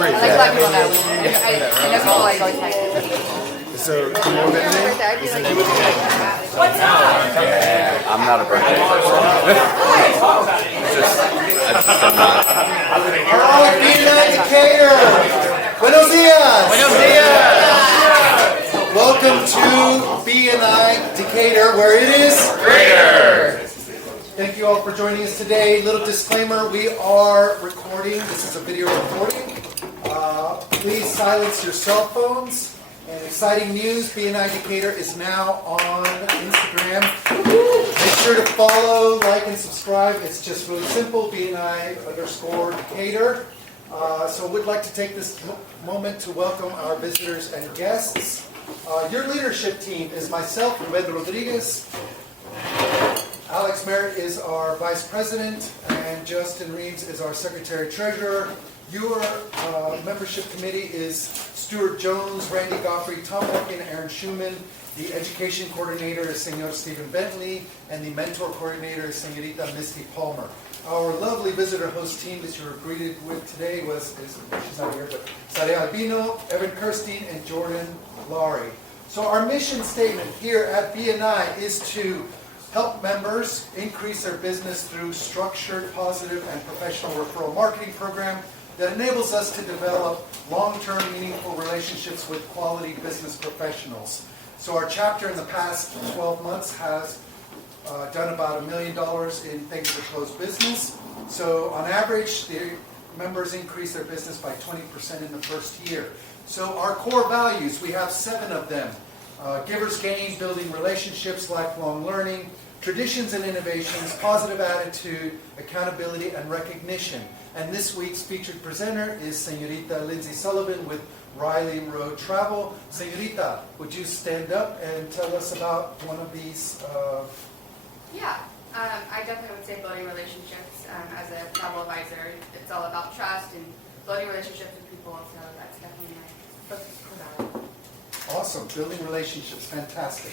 I like black people though. I know people like always like it. So, do you know Bentley? I'm not a birthday person. Oh, BNI Decatur! Buenos dias! Buenos dias! Welcome to BNI Decatur, where it is Greater! Thank you all for joining us today. Little disclaimer, we are recording. This is a video recording. Please silence your cell phones. And exciting news, BNI Decatur is now on Instagram. Make sure to follow, like, and subscribe. It's just really simple, BNI_Decatur. So we'd like to take this moment to welcome our visitors and guests. Your leadership team is myself, Ruben Rodriguez. Alex Merritt is our Vice President, and Justin Reeves is our Secretary-Treasurer. Your membership committee is Stuart Jones, Randy Goffrey, Tom Orkin, Aaron Schumann. The education coordinator is Senor Stephen Bentley, and the mentor coordinator is Senorita Misty Palmer. Our lovely visitor host team that you were greeted with today she's not here, but Sade Albino, Evan Kirstein, and Jordan Laurie. So our mission statement here at BNI is to help members increase their business through structured, positive, and professional referral marketing program that enables us to develop long-term, meaningful relationships with quality business professionals. So our chapter in the past 12 months has done about $1 million in things to close business. So on average, the members increase their business by 20% in the first year. So our core values, we have 7 of them. Givers gain, building relationships, lifelong learning, traditions and innovations, positive attitude, accountability, and recognition. And this week's featured presenter is Senorita Lindsay Sullivan with Riley Road Travel. Senorita, would you stand up and tell us about one of these? I definitely would say building relationships as a travel advisor. It's all about trust and building relationships with people, so that's definitely my focus for that. Awesome, building relationships, fantastic.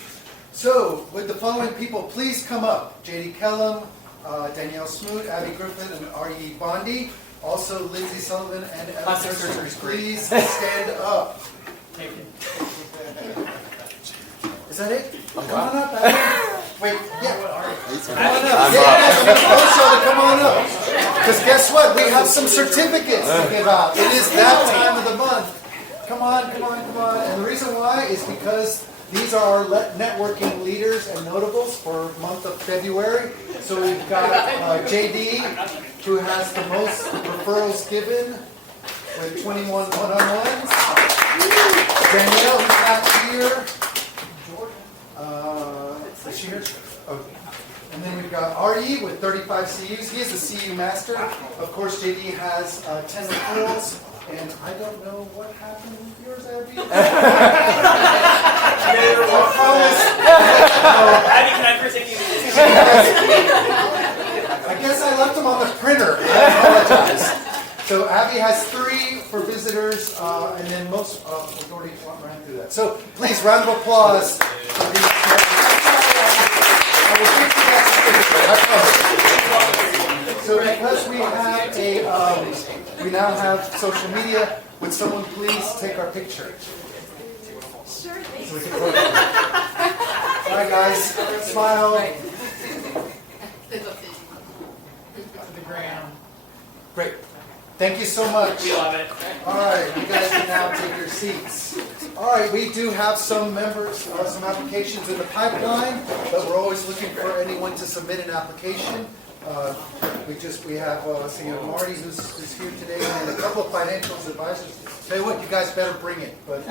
So, with the following people, please come up. J.D. Kellum, Danielle Smoot, Abby Griffin, and R.E. Bondi. Also, Lindsay Sullivan and Evan Kirsten, please stand up. Thank you. Is that it? Come on up, Abby. Wait, yeah. Come on up. Come on up. Because guess what? We have some certificates to give out. It is that time of the month. Come on. And the reason why is because these are our networking leaders and notables for the month of February. So we've got JD, who has the most referrals given with 21 one-on-ones. Danielle, who's not here. Is she here? Oh. And then we've got RE with 35 CUs. He is the CU master. Of course, JD has 10 referrals. And I don't know what happened with yours, Abby. Abby, can I present you this? I guess I left them on the printer. I apologize. So Abby has 3 for visitors, and then most we've already ran through that. So please, round of applause for these. I will give you that certificate. So because we have we now have social media. Would someone please take our picture? Sure. So we can put it. All right, guys. Smile. To the ground. Great. Thank you so much. We love it. All right, you guys can now take your seats. All right, we do have some members, some applications in the pipeline, but we're always looking for anyone to submit an application. We have Senor Marty who's here today, and a couple of financial advisors. Tell you what, you guys better bring it. But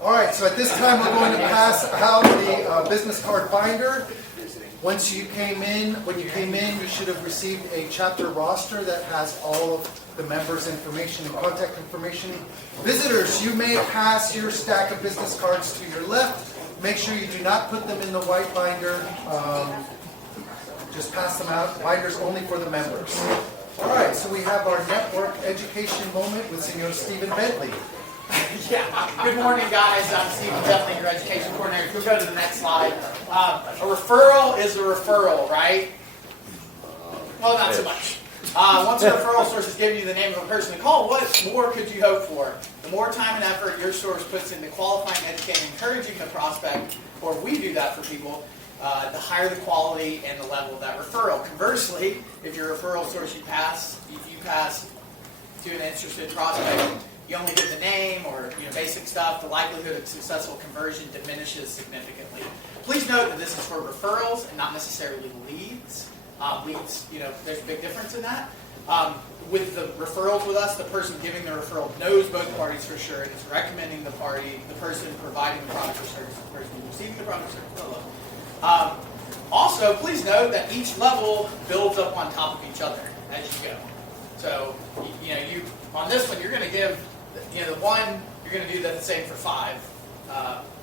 all right, so at this time we're going to pass out the business card binder. When you came in, you should have received a chapter roster that has all of the members' information and contact information. Visitors, you may pass your stack of business cards to your left. Make sure you do not put them in the white binder. Just pass them out. Binders only for the members. All right, so we have our network education moment with Senor Stephen Bentley. Yeah. Good morning, guys. I'm Stephen Bentley, your education coordinator. If you'll go to the next slide. A referral is a referral, right? Well, not so much. Once a referral source has given you the name of a person to call, what more could you hope for? The more time and effort your source puts into qualifying, educating, encouraging the prospect, or we do that for people, the higher the quality and the level of that referral. Conversely, if your referral source you pass to an interested prospect, you only give the name or basic stuff, the likelihood of successful conversion diminishes significantly. Please note that this is for referrals and not necessarily leads. Leads, there's a big difference in that. With the referrals with us, the person giving the referral knows both parties for sure and is recommending the person providing the product or service, the person receiving the product or service. Also, please note that each level builds up on top of each other as you go. So, you on this one, you're going to give, the one, you're going to do the same for 5.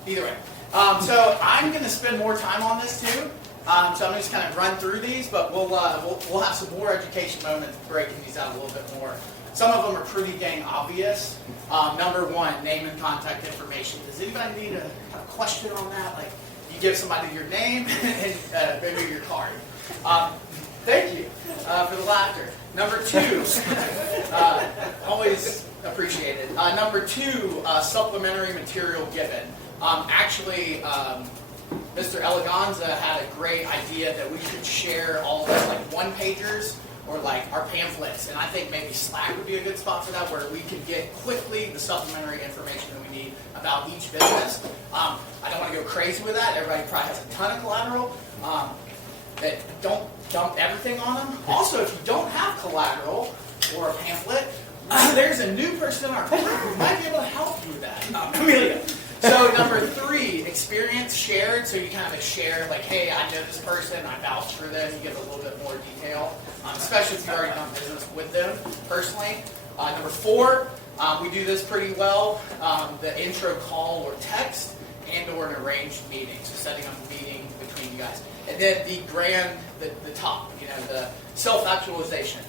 Either way. So I'm going to spend more time on this too. So I'm going to just kind of run through these, but we'll have some more education moments breaking these out a little bit more. Some of them are pretty dang obvious. Number 1, name and contact information. Does anybody need a question on that? Like, you give somebody your name and maybe your card. Thank you for the laughter. Number 2, always appreciated. Number 2, supplementary material given. Actually, Mr. Eleganza had a great idea that we should share all those like one-pagers or like our pamphlets, and I think maybe Slack would be a good spot for that, where we can get quickly the supplementary information that we need about each business. I don't want to go crazy with that. Everybody probably has a ton of collateral. That don't dump everything on them. Also, if you don't have collateral or a pamphlet, there's a new person in our group who might be able to help you with that. Amelia. So number 3, experience shared. So you kind of share, like, hey, I know this person, I vouch for them. You give a little bit more detail, especially if you've already done business with them personally. Number 4, we do this pretty well, the intro call or text and or an arranged meeting. So setting up a meeting between you guys. And then the top, the self-actualization.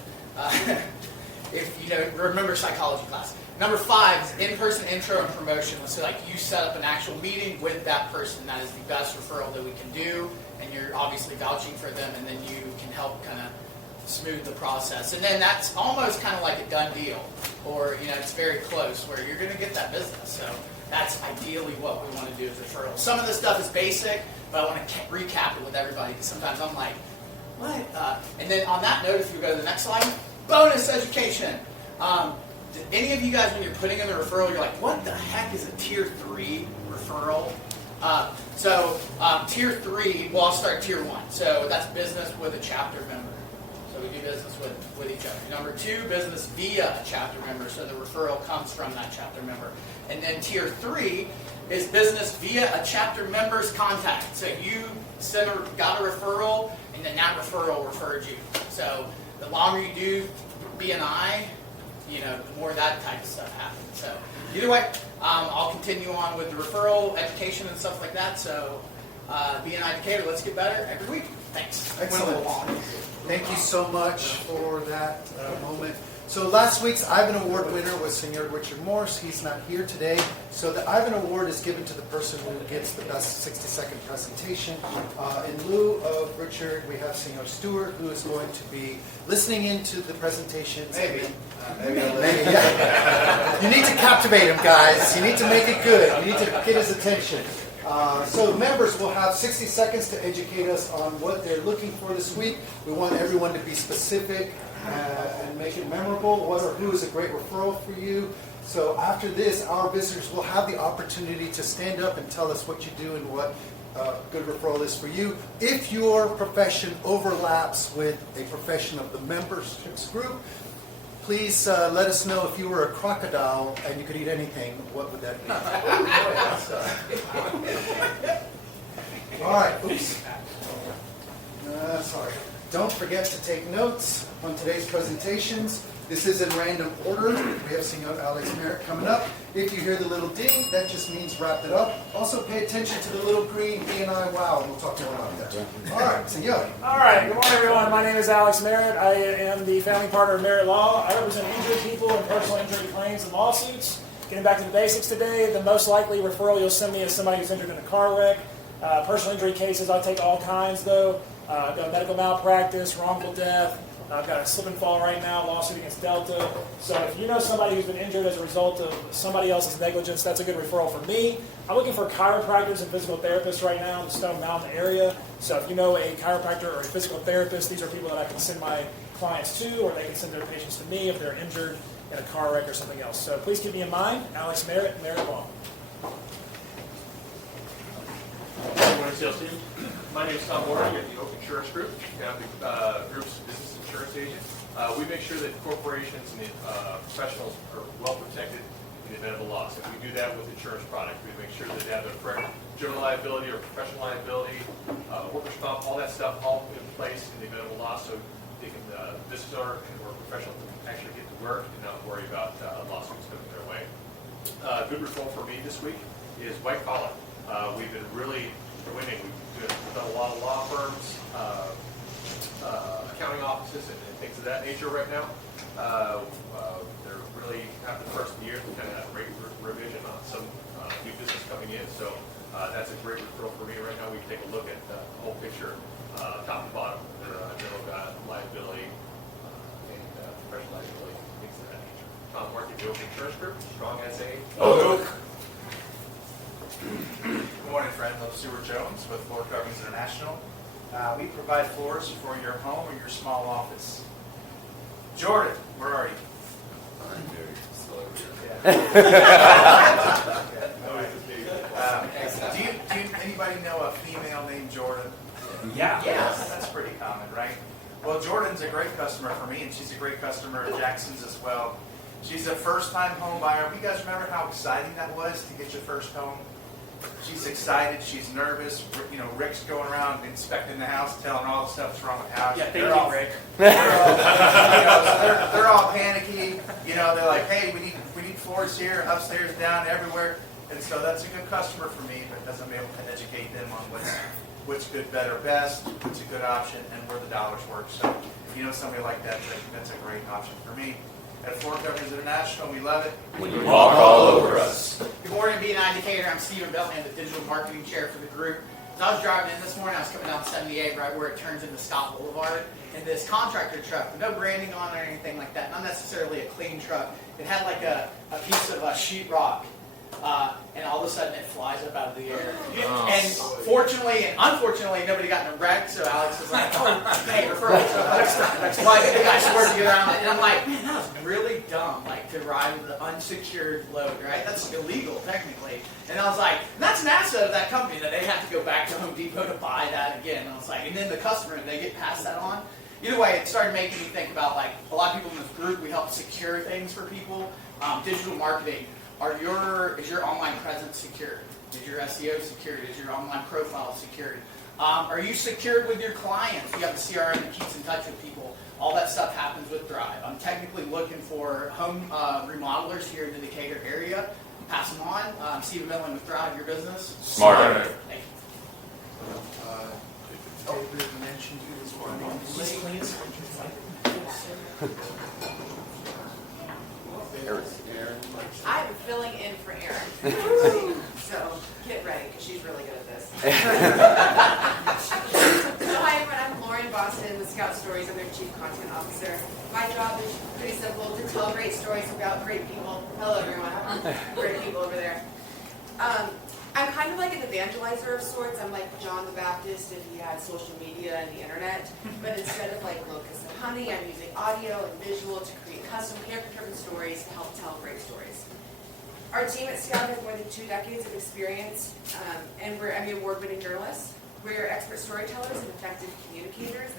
If remember psychology class. Number 5 is in-person intro and promotion. So like you set up an actual meeting with that person. That is the best referral that we can do. And you're obviously vouching for them, and then you can help kind of smooth the process. And then that's almost kind of like a done deal. Or, it's very close where you're going to get that business. So that's ideally what we want to do as referrals. Some of this stuff is basic, but I want to recap it with everybody, because sometimes I'm like, what? And then on that note, if you go to the next slide, bonus education. Did any of you guys, when you're putting in the referral, you're like, what the heck is a tier 3 referral? So tier 3, well, I'll start tier 1. So that's business with a chapter member. So we do business with each other. Number 2, business via a chapter member. So the referral comes from that chapter member. And then tier 3 is business via a chapter member's contact. So you got a referral, and then that referral referred you. So the longer you do BNI, the more that type of stuff happens. So either way, I'll continue on with the referral, education, and stuff like that. So BNI Decatur, let's get better every week. Thanks. Excellent. Thank you so much for that moment. So last week's Ivan Award winner was Senor Richard Morse. He's not here today. So the Ivan Award is given to the person who gets the best 60-second presentation. In lieu of Richard, we have Senor Stewart, who is going to be listening into the presentations. Maybe. Maybe, yeah. You need to captivate him, guys. You need to make it good. You need to get his attention. So members will have 60 seconds to educate us on what they're looking for this week. We want everyone to be specific and make it memorable. What or who is a great referral for you? So after this, our visitors will have the opportunity to stand up and tell us what you do and what good referral is for you. If your profession overlaps with a profession of the memberships group, please let us know. If you were a crocodile and you could eat anything, what would that be? All right. Oops. Sorry. Don't forget to take notes on today's presentations. This is in random order. We have Senor Alex Merritt coming up. If you hear the little ding, that just means wrap it up. Also pay attention to the little green BNI wow, and we'll talk more about that. All right, Senor. All right, good morning, everyone. My name is Alex Merritt. I am the founding partner of Merritt Law. I represent injured people in personal injury claims and lawsuits. Getting back to the basics today, the most likely referral you'll send me is somebody who's injured in a car wreck. Personal injury cases, I take all kinds, though. I've got medical malpractice, wrongful death, I've got a slip and fall right now, lawsuit against Delta. So if you know somebody who's been injured as a result of somebody else's negligence, that's a good referral for me. I'm looking for chiropractors and physical therapists right now in the Stone Mountain area. So if you know a chiropractor or a physical therapist, these are people that I can send my clients to, or they can send their patients to me if they're injured in a car wreck or something else. So please keep me in mind. Alex Merritt, Merritt Law. Good morning, sales team. My name is Tom Morgan at the Oak Insurance Group. I'm the group's business insurance agent. We make sure that corporations and professionals are well protected in the event of a loss. And we do that with insurance products. We make sure that they have the correct general liability or professional liability, workers' comp, all that stuff all in place in the event of a loss, so they can, business owner or professional can actually get to work and not worry about lawsuits coming their way. Good referral for me this week is white collar. We've been really winning. We've done a lot of law firms, accounting offices, and things of that nature right now. They're really, after the first of the year, we kind of had a rate revision on some new business coming in. So that's a great referral for me right now. We can take a look at the whole picture, top to bottom, their general liability and professional liability, things of that nature. Tom Mark at the Oak Insurance Group, strong as a oak. Good morning, friends. I'm Stuart Jones with Floor Coverings International. We provide floors for your home or your small office. Jordan, where are you? Anybody know a female named Jordan? Yeah. Yes. That's pretty common, right? Well, Jordan's a great customer for me, and she's a great customer at Jackson's as well. She's a first-time home buyer. You guys remember how exciting that was to get your first home? She's excited. She's nervous. You know, Rick's going around inspecting the house, telling her all the stuff that's wrong with the house. Yeah, thank you, Rick. They're all panicky. You know, they're like, "Hey, we need floors here, upstairs, down, everywhere." And so that's a good customer for me, but doesn't be able to educate them on what's good, better, best, what's a good option, and where the dollars work. So if you know somebody like that, that's a great option for me. At Floor Coverings International, we love it. When you walk all over us. Good morning, BNI Decatur. I'm Stephen Bentley. I'm the digital marketing chair for the group. As I was driving in this morning, I was coming down 78, right where it turns into Scott Boulevard, and this contractor truck, with no branding on it or anything like that, not necessarily a clean truck. It had like a piece of sheetrock, and all of a sudden it flies up out of the air. And fortunately and unfortunately, nobody got in a wreck, so Alex was like, "Oh, hey, referral." So next time. Like, the guy swears to get around it, and I'm like, man, that was really dumb, like, to ride with the unsecured load, right? That's illegal, technically. And I was like, that's NASA, that company, that they have to go back to Home Depot to buy that again. And I was like, and then the customer, and they get passed that on. Either way, it started making me think about, like, a lot of people in this group, we help secure things for people. Digital marketing. Is your online presence secured? Is your SEO secured? Is your online profile secured? Are you secured with your clients? You have a CRM that keeps in touch with people. All that stuff happens with Drive. I'm technically looking for home remodelers here in the Decatur area. Pass them on. Stephen Bentley with Drive, your business. Smarter. Thank you. David mentioned you this morning. I'm filling in for Erin. So get ready, because she's really good at this. So hi everyone, I'm Lauren Boston with Scout Stories. I'm their Chief Content Officer. My job is pretty simple, to tell great stories about great people. Hello everyone, great people over there. I'm kind of like an evangelizer of sorts. I'm like John the Baptist if he had social media and the internet. But instead of like Locust and Honey, I'm using audio and visual to create custom character-driven stories to help tell great stories. Our team at Scout has more than 2 decades of experience, and we're Emmy Award-winning journalists. We're expert storytellers and effective communicators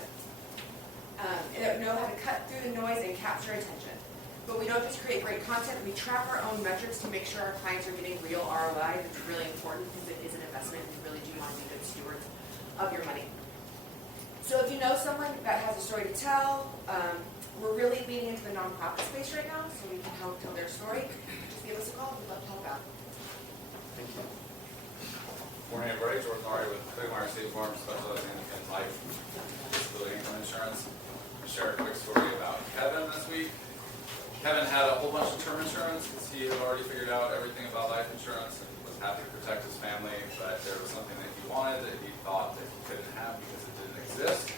that know how to cut through the noise and capture attention. But we don't just create great content, we track our own metrics to make sure our clients are getting real ROI. It's really important because it is an investment and you really do want to be good stewards of your money. So if you know someone that has a story to tell, we're really leaning into the nonprofit space right now, so we can help tell their story. Just give us a call, we'd love to help out. Thank you. Morning, everybody. Jordan Ari with Quagmire State Farm, specializing in life disability income insurance. I'll share a quick story about Kevin this week. Kevin had a whole bunch of term insurance because he had already figured out everything about life insurance and was happy to protect his family, but there was something that he wanted that he thought that he couldn't have because it didn't exist.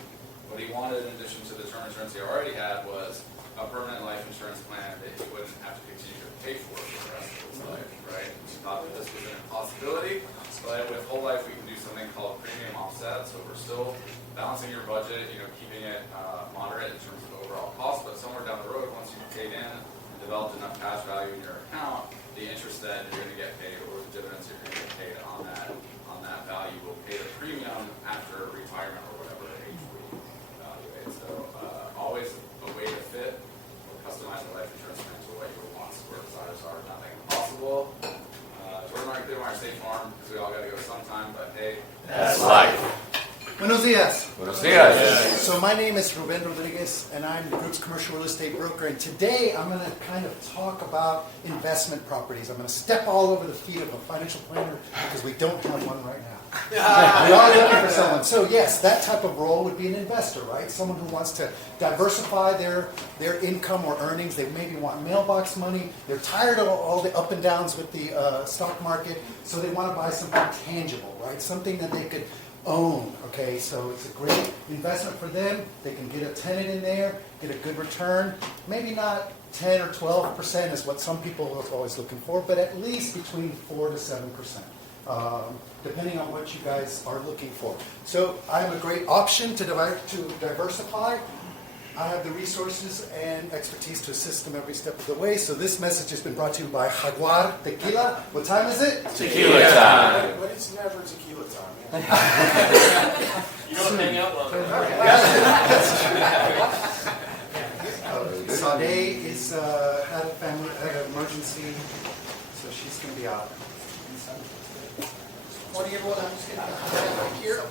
What he wanted, in addition to the term insurance he already had, was a permanent life insurance plan that he wouldn't have to continue to pay for the rest of his life, right? He thought that this was an impossibility, but with whole life we can do something called premium offset, so we're still balancing your budget, keeping it moderate in terms of overall cost, but somewhere down the road, once you've paid in and developed enough cash value in your account, the interest that you're going to get paid or the dividends you're going to get paid on that value will pay the premium after retirement or whatever age we evaluate. So always a way to fit or customize the life insurance plan to what your wants or desires are. Nothing impossible. Jordan Mark, Clearwater State Farm, because we all got to go sometime, but hey, That's life. Buenos dias. Buenos dias. So my name is Ruben Rodriguez, and I'm the group's commercial real estate broker. And today I'm going to kind of talk about investment properties. I'm going to step all over the feet of a financial planner because we don't have one right now. We are looking for someone. So yes, that type of role would be an investor, right? Someone who wants to diversify their income or earnings. They maybe want mailbox money. They're tired of all the up and downs with the stock market, so they want to buy something tangible, right? Something that they could own, okay? So it's a great investment for them. They can get a tenant in there, get a good return. Maybe not 10 or 12% is what some people are always looking for, but at least between 4 to 7%, depending on what you guys are looking for. So I'm a great option to diversify. I have the resources and expertise to assist them every step of the way. So this message has been brought to you by Jaguar Tequila. What time is it? Tequila time. But it's never tequila time. You don't hang out long enough. Sade is had an emergency, so she's going to be out. Morning, everyone. I'm just going to right here.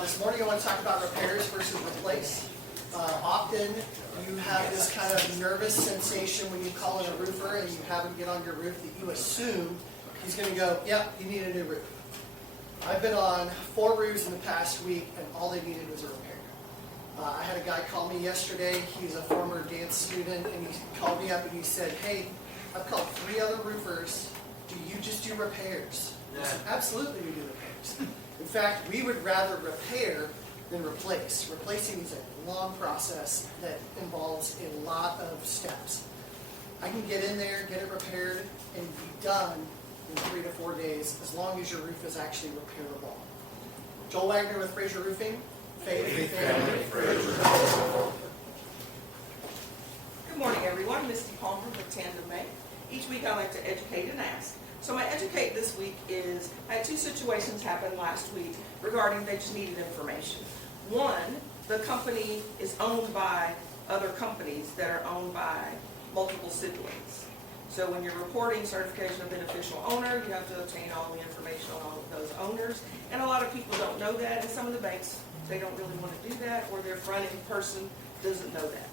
This morning, I want to talk about repairs versus replace. Often, you have this kind of nervous sensation when you call in a roofer and you have him get on your roof that you assume he's going to go, "Yep, you need a new roof." I've been on 4 roofs in the past week, and all they needed was a repair. I had a guy call me yesterday. He's a former dance student, and he called me up and he said, "Hey, I've called 3 other roofers. Do you just do repairs?" I said, "Absolutely, we do repairs. In fact, we would rather repair than replace. Replacing is a long process that involves a lot of steps. I can get in there, get it repaired, and be done in 3 to 4 days, as long as your roof is actually repairable." Joel Wagner with Fraser Roofing. Faith, family, Fraser. Good morning, everyone. Misty Palmer with Tandem Bank. Each week I like to educate and ask. So my educate this week is, I had 2 situations happen last week regarding they just needed information. One, the company is owned by other companies that are owned by multiple siblings. So when you're reporting certification of beneficial owner, you have to obtain all the information on all of those owners. And a lot of people don't know that, and some of the banks, they don't really want to do that, or their front-end person doesn't know that.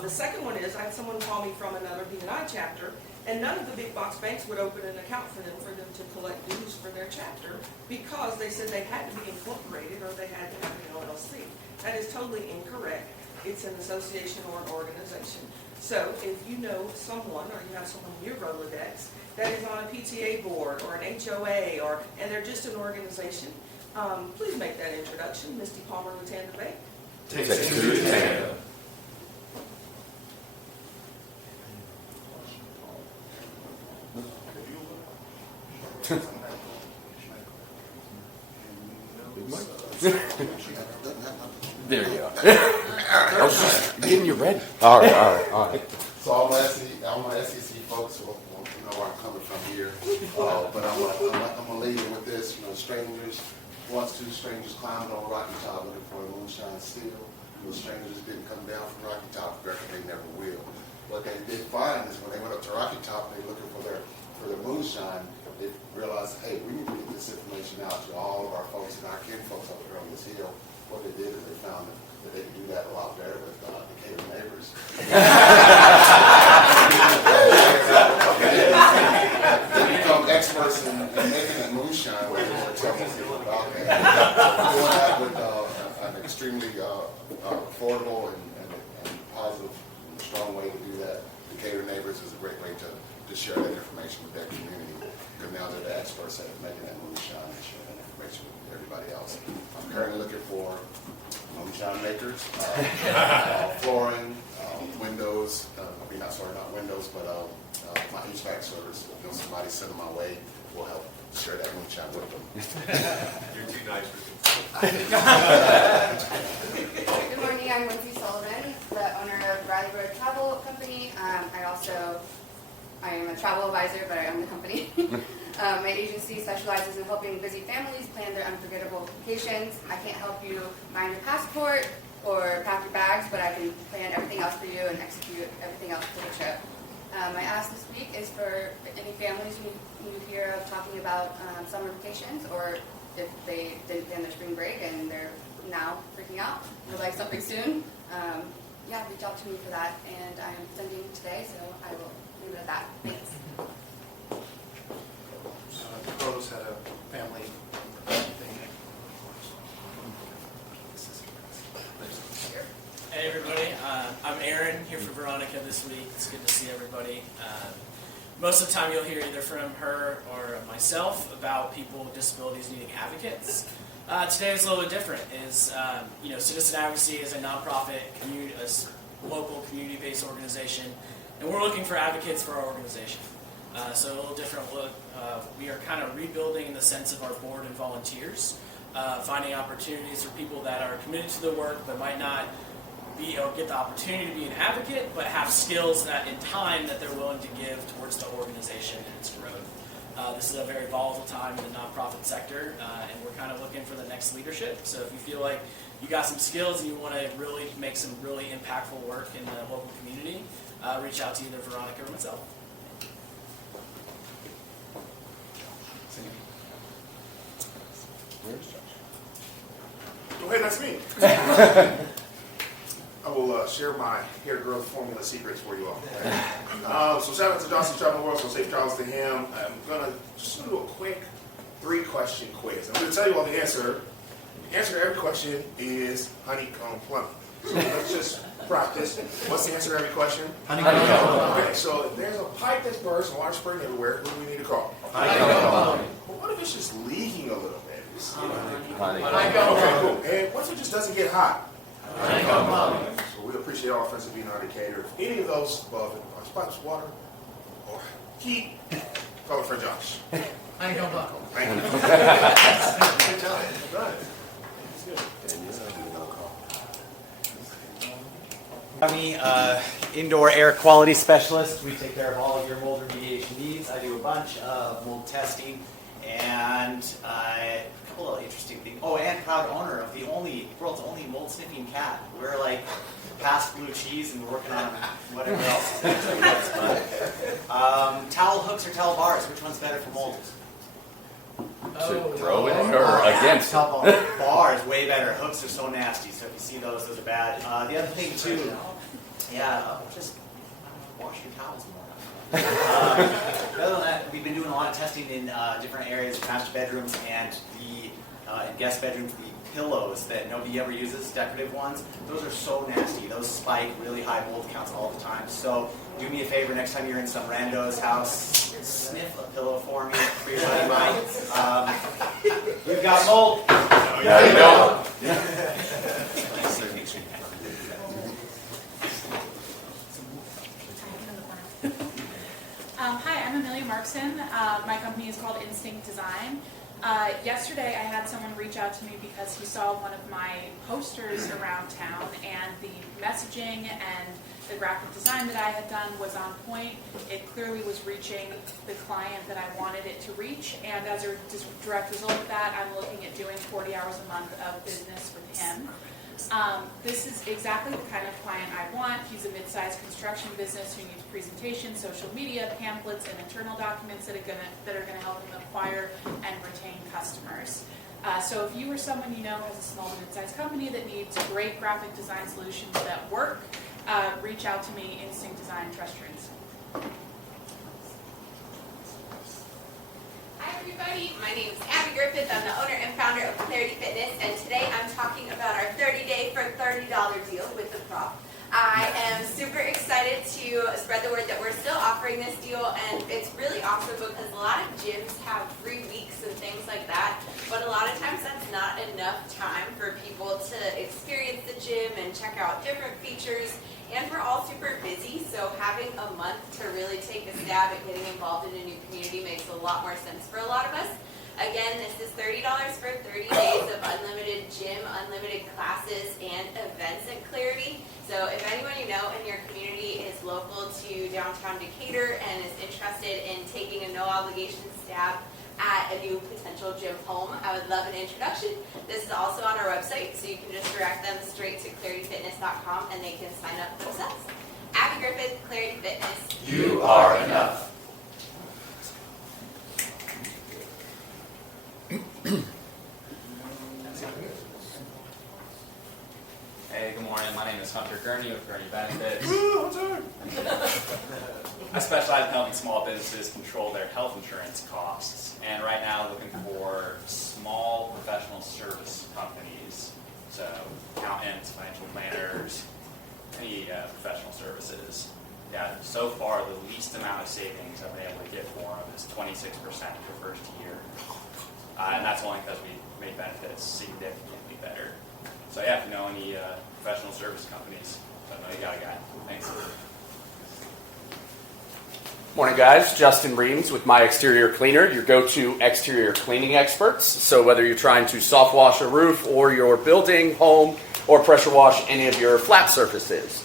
The second one is, I had someone call me from another BNI chapter, and none of the big box banks would open an account for them to collect dues for their chapter because they said they had to be incorporated or they had to have an LLC. That is totally incorrect. It's an association or an organization. So if you know someone or you have someone in your Rolodex that is on a PTA board or an HOA and they're just an organization, please make that introduction. Misty Palmer with Tandem Bank. Takes 2 to tango. There you go. I was just getting you ready. All right. So all my SEC folks will know where I'm coming from here. But I'm gonna leave you with this. Strangers, once 2 strangers climbed on Rocky Top looking for a moonshine steel. Those strangers didn't come down from Rocky Top, they never will. What they did find is when they went up to Rocky Top, they were looking for their moonshine. They realized, hey, we need to get this information out to all of our folks and our kin folks up here on this hill. What they did is they found that they could do that a lot better with Decatur neighbors. They become experts in making that moonshine where they want to tell people about that. Doing that with an extremely affordable and positive and strong way to do that. Decatur neighbors is a great way to to share that information with that community, because now they're the experts at making that moonshine and sharing that information with everybody else. I'm currently looking for moonshine makers, flooring, windows, not windows, but my HVAC service. You know, somebody send them my way will help share that moonshine with them. You're too nice for Good morning, I'm Lindsay Sullivan, the owner of Riley Road Travel Company. I am a travel advisor, but I own the company. My agency specializes in helping busy families plan their unforgettable vacations. I can't help you find your passport or pack your bags, but I can plan everything else for you and execute everything else for the trip. My ask this week is for any families you hear of talking about summer vacations, or if they didn't plan their spring break and they're now freaking out, would like something soon. Reach out to me for that, and I'm sending today, so I will leave it at that. Thanks. Rose had a family thing. Hey everybody, I'm Aaron here for Veronica this week. It's good to see everybody. Most of the time you'll hear either from her or myself about people with disabilities needing advocates. Today is a little bit different. Citizen Advocacy is a nonprofit, local community-based organization, and we're looking for advocates for our organization. So a little different look. We are kind of rebuilding in the sense of our board and volunteers, finding opportunities for people that are committed to the work but might not get the opportunity to be an advocate, but have skills that in time that they're willing to give towards the organization and its growth. This is a very volatile time in the nonprofit sector, and we're kind of looking for the next leadership. So if you feel like you got some skills and you want to really make some really impactful work in the local community, reach out to either Veronica or myself. Oh, hey, that's me. I will share my hair growth formula secrets for you all. So shout out to Johnson Travel World, so safe travels to him. I'm going to just do a quick 3-question quiz. I'm going to tell you all the answer. The answer to every question is honeycomb plumbing. So let's just practice. What's the answer to every question? Honeycomb. Okay, so if there's a pipe that's burst and water spraying everywhere, who do we need to call? Honeycomb. Well, what if it's just leaking a little bit? Honeycomb. Okay, cool. And what if it just doesn't get hot? So we appreciate our friends at BNI Decatur. If any of those above it are pipes, water, or heat, call it for Josh. I don't know. Thank you. Good job. Right. Indoor air quality specialist. We take care of all of your mold remediation needs. I do a bunch of mold testing and a couple of interesting things. Oh, and proud owner of the world's only mold sniffing cat. We're like past blue cheese and we're working on whatever else. Towel hooks or towel bars, which one's better for mold? To throw it or against Towel bars, way better. Hooks are so nasty, so if you see those are bad. The other thing too, just wash your towels more. Other than that, we've been doing a lot of testing in different areas, master bedrooms and in guest bedrooms, the pillows that nobody ever uses, decorative ones, those are so nasty. Those spike really high mold counts all the time. So do me a favor, next time you're in some rando's house, sniff a pillow for me, for your buddy Mike. We've got mold. There you go. Hi, I'm Amelia Markson. My company is called Instinct Design. Yesterday I had someone reach out to me because he saw one of my posters around town and the messaging and the graphic design that I had done was on point. It clearly was reaching the client that I wanted it to reach, and as a direct result of that, I'm looking at doing 40 hours a month of business with him. This is exactly the kind of client I want. He's a mid-sized construction business who needs presentations, social media, pamphlets, and internal documents that are going to help him acquire and retain customers. So if you or someone you know has a small to mid-sized company that needs great graphic design solutions that work, reach out to me, Instinct Design, trust your instinct. Hi everybody, my name is Abby Griffith. I'm the owner and founder of Clarity Fitness, and today I'm talking about our 30-day for $30 deal with the prop. I am super excited to spread the word that we're still offering this deal, and it's really awesome because a lot of gyms have free weeks and things like that, but a lot of times that's not enough time for people to experience the gym and check out different features, and we're all super busy, so having a month to really take a stab at getting involved in a new community makes a lot more sense for a lot of us. Again, this is $30 for 30 days of unlimited gym, unlimited classes, and events at Clarity. So if anyone you know in your community is local to downtown Decatur and is interested in taking a no-obligation stab at a new potential gym home, I would love an introduction. This is also on our website, so you can just direct them straight to clarityfitness.com and they can sign up themselves. Abby Griffith, Clarity Fitness. You are enough. Hey, good morning. My name is Hunter Gurney with Gurney Benefits. I specialize in helping small businesses control their health insurance costs, and right now looking for small professional service companies, so accountants, financial planners, any professional services. Yeah, so far the least amount of savings I've been able to get for them is 26% your first year, and that's only because we make benefits significantly better. So yeah, if you know any professional service companies, I know you got a guy. Thanks. Morning, guys. Justin Reams with My Exterior Cleaner, your go-to exterior cleaning experts. So whether you're trying to soft wash a roof or your building, home, or pressure wash any of your flat surfaces.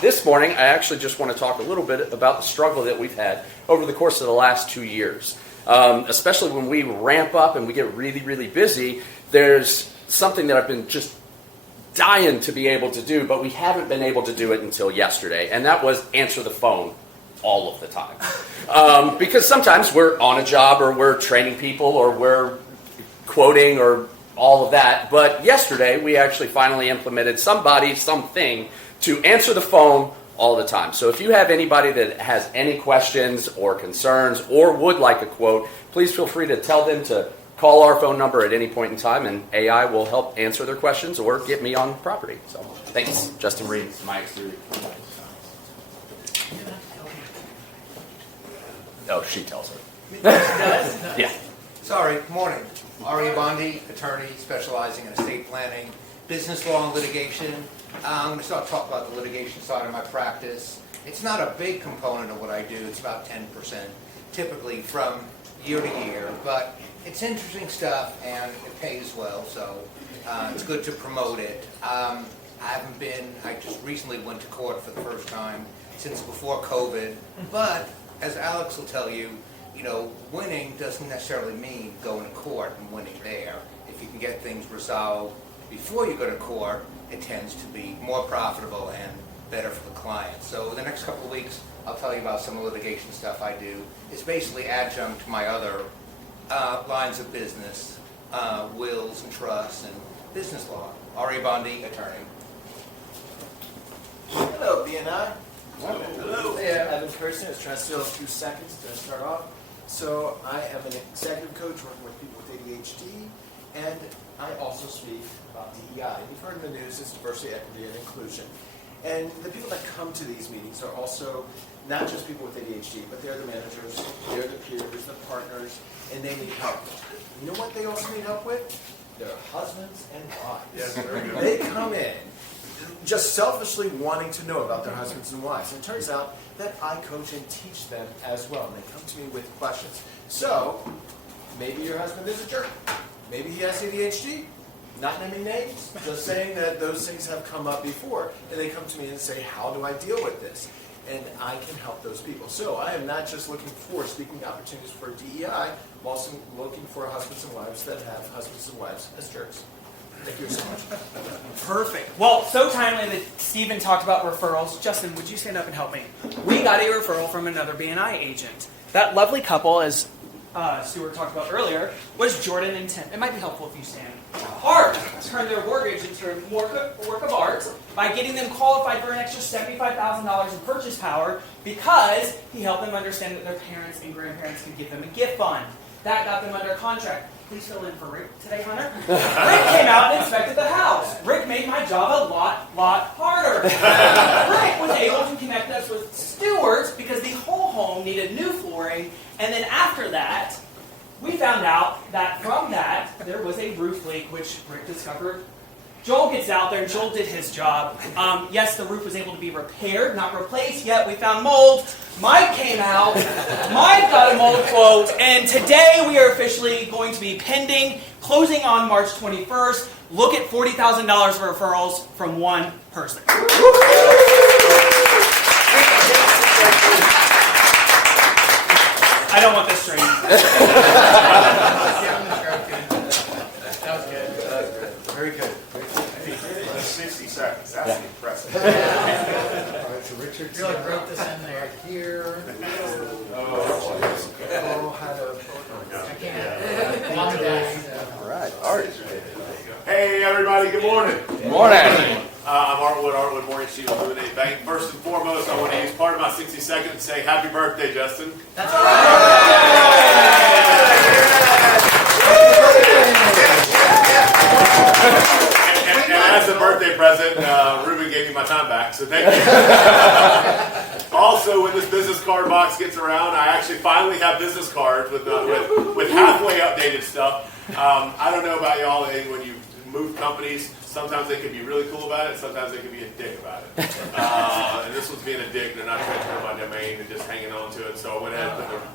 This morning, I actually just want to talk a little bit about the struggle that we've had over the course of the last 2 years. Especially when we ramp up and we get really, really busy, there's something that I've been just dying to be able to do, but we haven't been able to do it until yesterday, and that was answer the phone all of the time. Because sometimes we're on a job or we're training people or we're quoting or all of that, but yesterday we actually finally implemented something to answer the phone all the time. So if you have anybody that has any questions or concerns or would like a quote, please feel free to tell them to call our phone number at any point in time, and AI will help answer their questions or get me on property. So thanks. Justin Reams, My Exterior. Oh, she tells her. Yeah. Sorry, good morning. Ari Bondi, attorney specializing in estate planning, business law and litigation. I'm going to start talking about the litigation side of my practice. It's not a big component of what I do. It's about 10% typically from year to year, but it's interesting stuff and it pays well, so it's good to promote it. I just recently went to court for the first time since before COVID, but as Alex will tell you, winning doesn't necessarily mean going to court and winning there. If you can get things resolved before you go to court, it tends to be more profitable and better for the client. So the next couple of weeks, I'll tell you about some of the litigation stuff I do. It's basically adjunct to my other lines of business, wills and trusts and business law. Ari Bondi, attorney. Hello, BNI. Hello. Hey, I'm Evan Person. I was trying to steal a few seconds to start off. So I am an executive coach working with people with ADHD, and I also speak about DEI. You've heard in the news, it's diversity, equity, and inclusion. And the people that come to these meetings are also not just people with ADHD, but they're the managers, they're the peers, the partners, and they need help. You know what they also need help with? Their husbands and wives. Yes, very good. They come in just selfishly wanting to know about their husbands and wives. And it turns out that I coach and teach them as well. And they come to me with questions. So, maybe your husband is a jerk. Maybe he has ADHD. Not naming names, just saying that those things have come up before. And they come to me and say, how do I deal with this? And I can help those people. So I am not just looking for speaking opportunities for DEI, I'm also looking for husbands and wives that have husbands and wives as jerks. Thank you so much. Perfect. Well, so timely that Stephen talked about referrals. Justin, would you stand up and help me? We got a referral from another BNI agent. That lovely couple, as Stuart talked about earlier was Jordan and Tim. It might be helpful if you stand. Art turned their mortgage into a work of art by getting them qualified for an extra $75,000 in purchase power because he helped them understand that their parents and grandparents could give them a gift fund. That got them under contract. Please fill in for Rick today, Hunter. Rick came out and inspected the house. Rick made my job a lot harder. Rick was able to connect us with stewards because the whole home needed new flooring. And then after that, we found out that from that, there was a roof leak, which Rick discovered. Joel gets out there, and Joel did his job. Yes, the roof was able to be repaired, not replaced yet. We found mold. Mike came out. Mike got a mold quote. And today we are officially going to be pending, closing on March 21st. Look at $40,000 for referrals from one person. I don't want this training. That was good. Very good. 60 seconds. That's impressive. All right, so Richard, You really wrote this in there. right here. Oh, how to. I can't. Mom and Dad. All right, Art. Hey, everybody. Good morning. Good morning. I'm Artwood, Mortgage Chief of Illuminate Bank. First and foremost, I want to use part of my 60 seconds to say happy birthday, Justin. That's And as a birthday present, Ruben gave me my time back, so thank you. Also, when this business card box gets around, I actually finally have business cards with halfway updated stuff. I don't know about y'all, when you move companies, sometimes they can be really cool about it, sometimes they can be a dick about it. And this one's being a dick, they're not transferring my domain and just hanging on to it, so I went ahead and put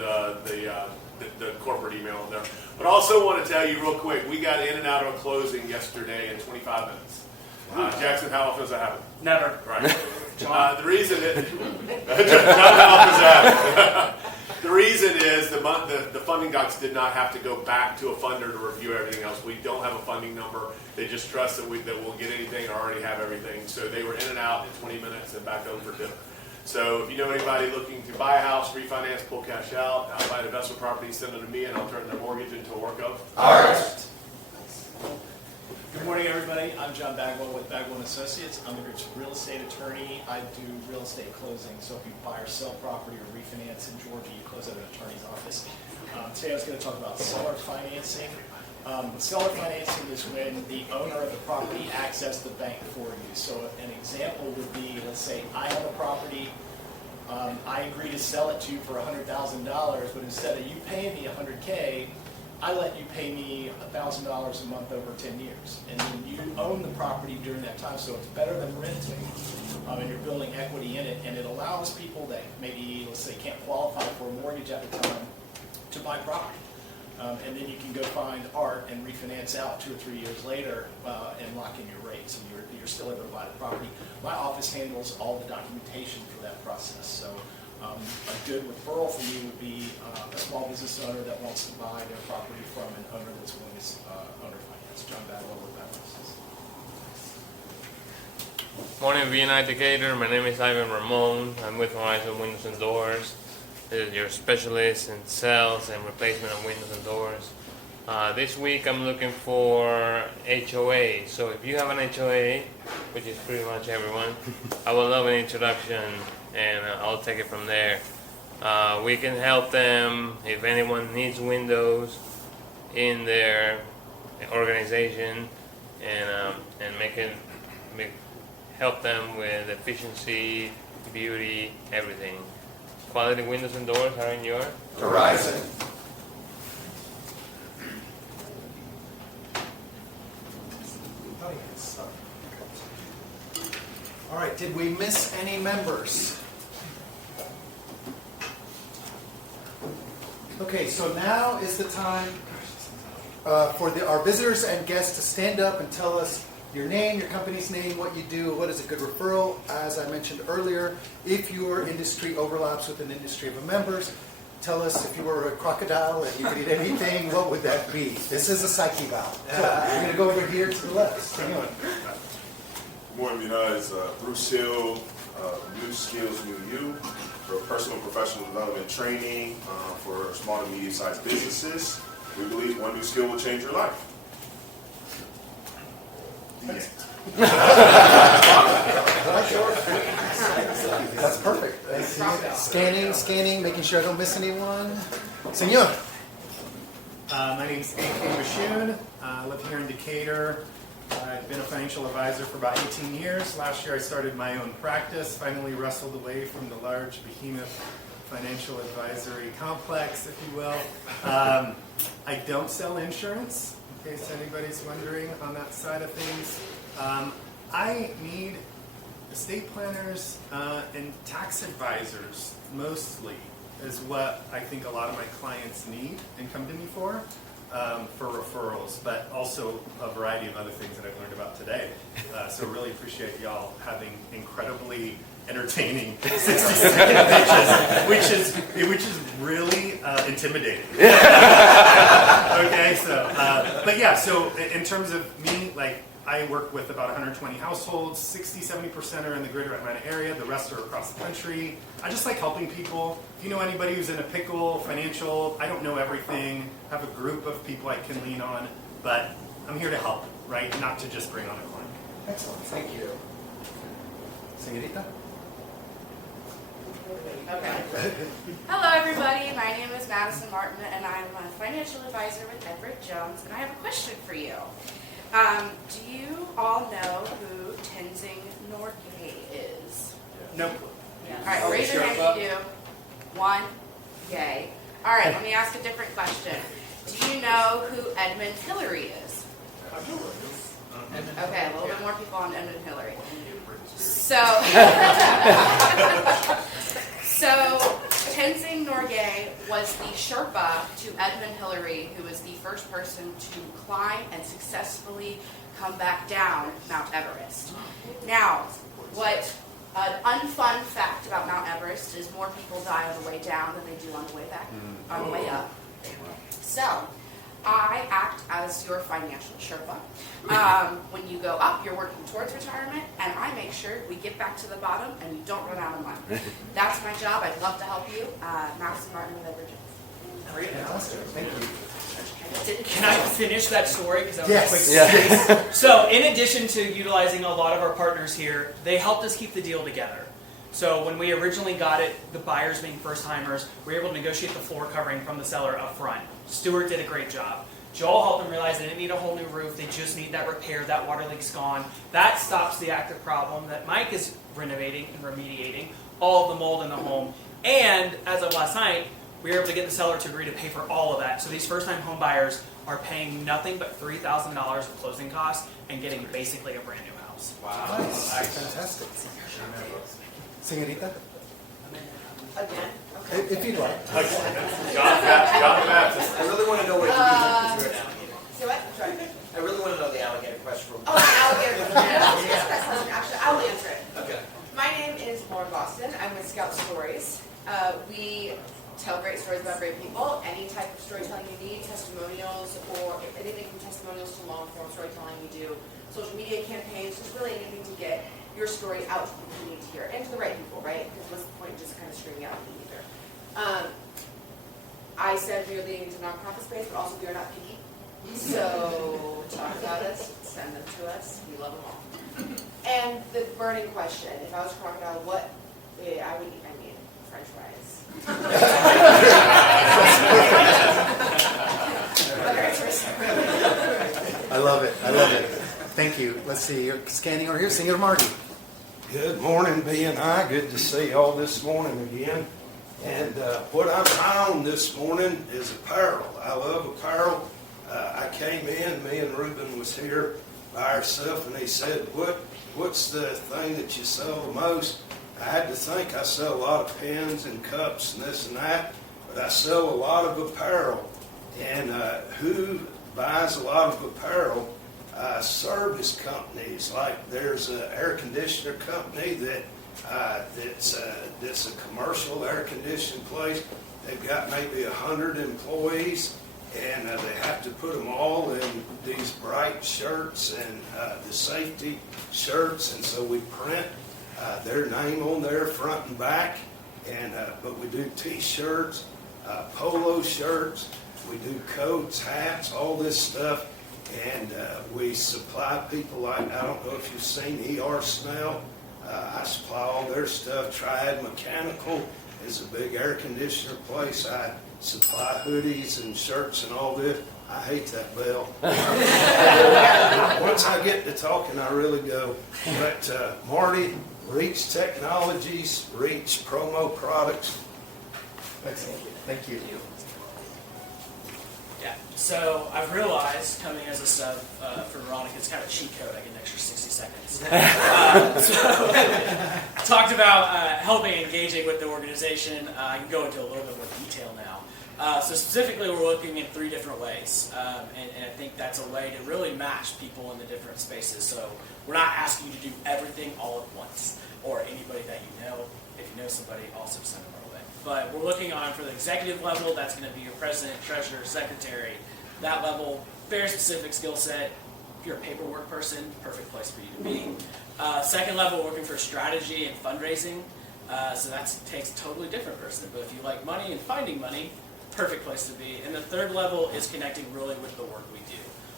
the corporate email in there. But also want to tell you real quick, we got in and out of a closing yesterday in 25 minutes. Jackson, how often does that happen? Never. Right. The reason the reason is the funding docs did not have to go back to a funder to review everything else. We don't have a funding number. They just trust that we'll get anything or already have everything. So they were in and out in 20 minutes and back home for dinner. So if you know anybody looking to buy a house, refinance, pull cash out, buy an investment property, send them to me, and I'll turn their mortgage into a work of art. Good morning, everybody. I'm John Bagwell with Bagwell & Associates. I'm a real estate attorney. I do real estate closing. So if you buy or sell property or refinance in Georgia, you close at an attorney's office. Today I was going to talk about seller financing. Seller financing is when the owner of the property accesses the bank for you. So an example would be, let's say I have a property. I agree to sell it to you for $100,000, but instead of you paying me $100K, I let you pay me $1,000 a month over 10 years. And then you own the property during that time, so it's better than renting. And you're building equity in it. And it allows people that maybe, let's say, can't qualify for a mortgage at the time to buy property. And then you can go find Art and refinance out 2 or 3 years later and lock in your rates. And you're still able to buy the property. My office handles all the documentation for that process. So a good referral for me would be a small business owner that wants to buy their property from an owner that's willing to owner finance. John Bagwell with Bagwell. Morning, BNI Decatur. My name is Ivan Ramon. I'm with Horizon Windows and Doors. This is your specialist in sales and replacement of windows and doors. This week I'm looking for HOA. So if you have an HOA, which is pretty much everyone, I would love an introduction and I'll take it from there. We can help them if anyone needs windows in their organization and help them with efficiency, beauty, everything. Quality windows and doors are in your Horizon. All right, did we miss any members? Okay, so now is the time for our visitors and guests to stand up and tell us your name, your company's name, what you do, what is a good referral. As I mentioned earlier, if your industry overlaps with an industry of members, tell us if you were a crocodile and you could eat anything, what would that be? This is a psyche valve. So we're going to go over here to the left. Hang on. Good morning, it's Bruce Hill, New Skills, New You, for personal and professional development training for small to medium-sized businesses. We believe one new skill will change your life. The end. That's perfect. Scanning, making sure I don't miss anyone. Senor. My name's A.K. Bashoon. I live here in Decatur. I've been a financial advisor for about 18 years. Last year I started my own practice, finally wrestled away from the large behemoth financial advisory complex, if you will. I don't sell insurance, in case anybody's wondering on that side of things. I need estate planners and tax advisors, mostly, is what I think a lot of my clients need and come to me for referrals, but also a variety of other things that I've learned about today. So really appreciate y'all having incredibly entertaining 60-second pitches, which is really intimidating. Okay, so, but yeah, so in terms of me, like, I work with about 120 households, 60-70% are in the greater Atlanta area, the rest are across the country. I just like helping people. If you know anybody who's in a pickle, financial, I don't know everything, have a group of people I can lean on, but I'm here to help, right? Not to just bring on a client. Excellent, thank you. Señorita? Okay. Hello, everybody. My name is Madison Martin, and I'm a financial advisor with Everett Jones, and I have a question for you. Do you all know who Tenzing Norgay is? Nope. All right, raise your hand if you do. One, yay. All right, let me ask a different question. Do you know who Edmund Hillary is? Okay, a little bit more people on Edmund Hillary. So Tenzing Norgay was the Sherpa to Edmund Hillary, who was the first person to climb and successfully come back down Mount Everest. Now, what an unfun fact about Mount Everest is more people die on the way down than they do on the way back, on the way up. So, I act as your financial Sherpa. When you go up, you're working towards retirement, and I make sure we get back to the bottom and you don't run out of money. That's my job. I'd love to help you. Madison Martin with Everett Jones. Thank you. Can I finish that story? Yes. So, in addition to utilizing a lot of our partners here, they helped us keep the deal together. So when we originally got it, the buyers being first-timers, we were able to negotiate the floor covering from the seller up front. Stuart did a great job. Joel helped them realize they didn't need a whole new roof, they just need that repair, that water leak's gone. That stops the active problem that Mike is renovating and remediating, all of the mold in the home. And as of last night, we were able to get the seller to agree to pay for all of that. So these first-time home buyers are paying nothing but $3,000 of closing costs and getting basically a brand new house. Wow. Nice. Fantastic. Señorita? Again? If you'd like. John Baptist. I really want to know what you do right now. So what? Sorry. I really want to know the alligator question from. Oh, the alligator question. Actually, I'll answer it. Okay. My name is Lauren Boston. I'm with Scout Stories. We tell great stories about great people. Any type of storytelling you need, testimonials, or anything from testimonials to long-form storytelling. We do social media campaigns, just really anything to get your story out to people who need to hear it, and to the right people, right? Because what's the point of just kind of screaming out in the ether? I said we are leading into nonprofit space, but also we are not picky. So talk about us, send them to us. We love them all. And the burning question: if I was a crocodile, what I would eat? I mean, French fries. I love it. I love it. Thank you. Let's see. You're scanning over here. Senor Marty. Good morning, BNI. Good to see y'all this morning again. And what I'm high on this morning is apparel. I love apparel. I came in, me and Ruben was here by ourselves, and he said, what's the thing that you sell the most? I had to think. I sell a lot of pens and cups and this and that, but I sell a lot of apparel. And who buys a lot of apparel? Service companies. Like there's an air conditioner company that's a commercial air conditioning place. They've got maybe 100 employees, and they have to put them all in these bright shirts and the safety shirts. And so we print their name on there front and back. And but we do T-shirts, polo shirts, we do coats, hats, all this stuff. And we supply people like, I don't know if you've seen ER Smell. I supply all their stuff. Triad Mechanical is a big air conditioner place. I supply hoodies and shirts and all this. I hate that bell. Once I get to talking, I really go. But Marty, Reach Technologies, Reach Promo Products. Excellent. Thank you. Yeah, so I've realized coming as a sub for Veronica, it's kind of a cheat code. I get an extra 60 seconds. Talked about helping engaging with the organization. I can go into a little bit more detail now. So specifically, we're looking in 3 different ways, and I think that's a way to really match people in the different spaces. So we're not asking you to do everything all at once, or anybody that you know. If you know somebody, also send them our way. But we're looking on for the executive level. That's going to be your president, treasurer, secretary. That level, very specific skill set. If you're a paperwork person, perfect place for you to be. Second level, working for strategy and fundraising. So that takes a totally different person. But if you like money and finding money, perfect place to be. And the third level is connecting really with the work we do.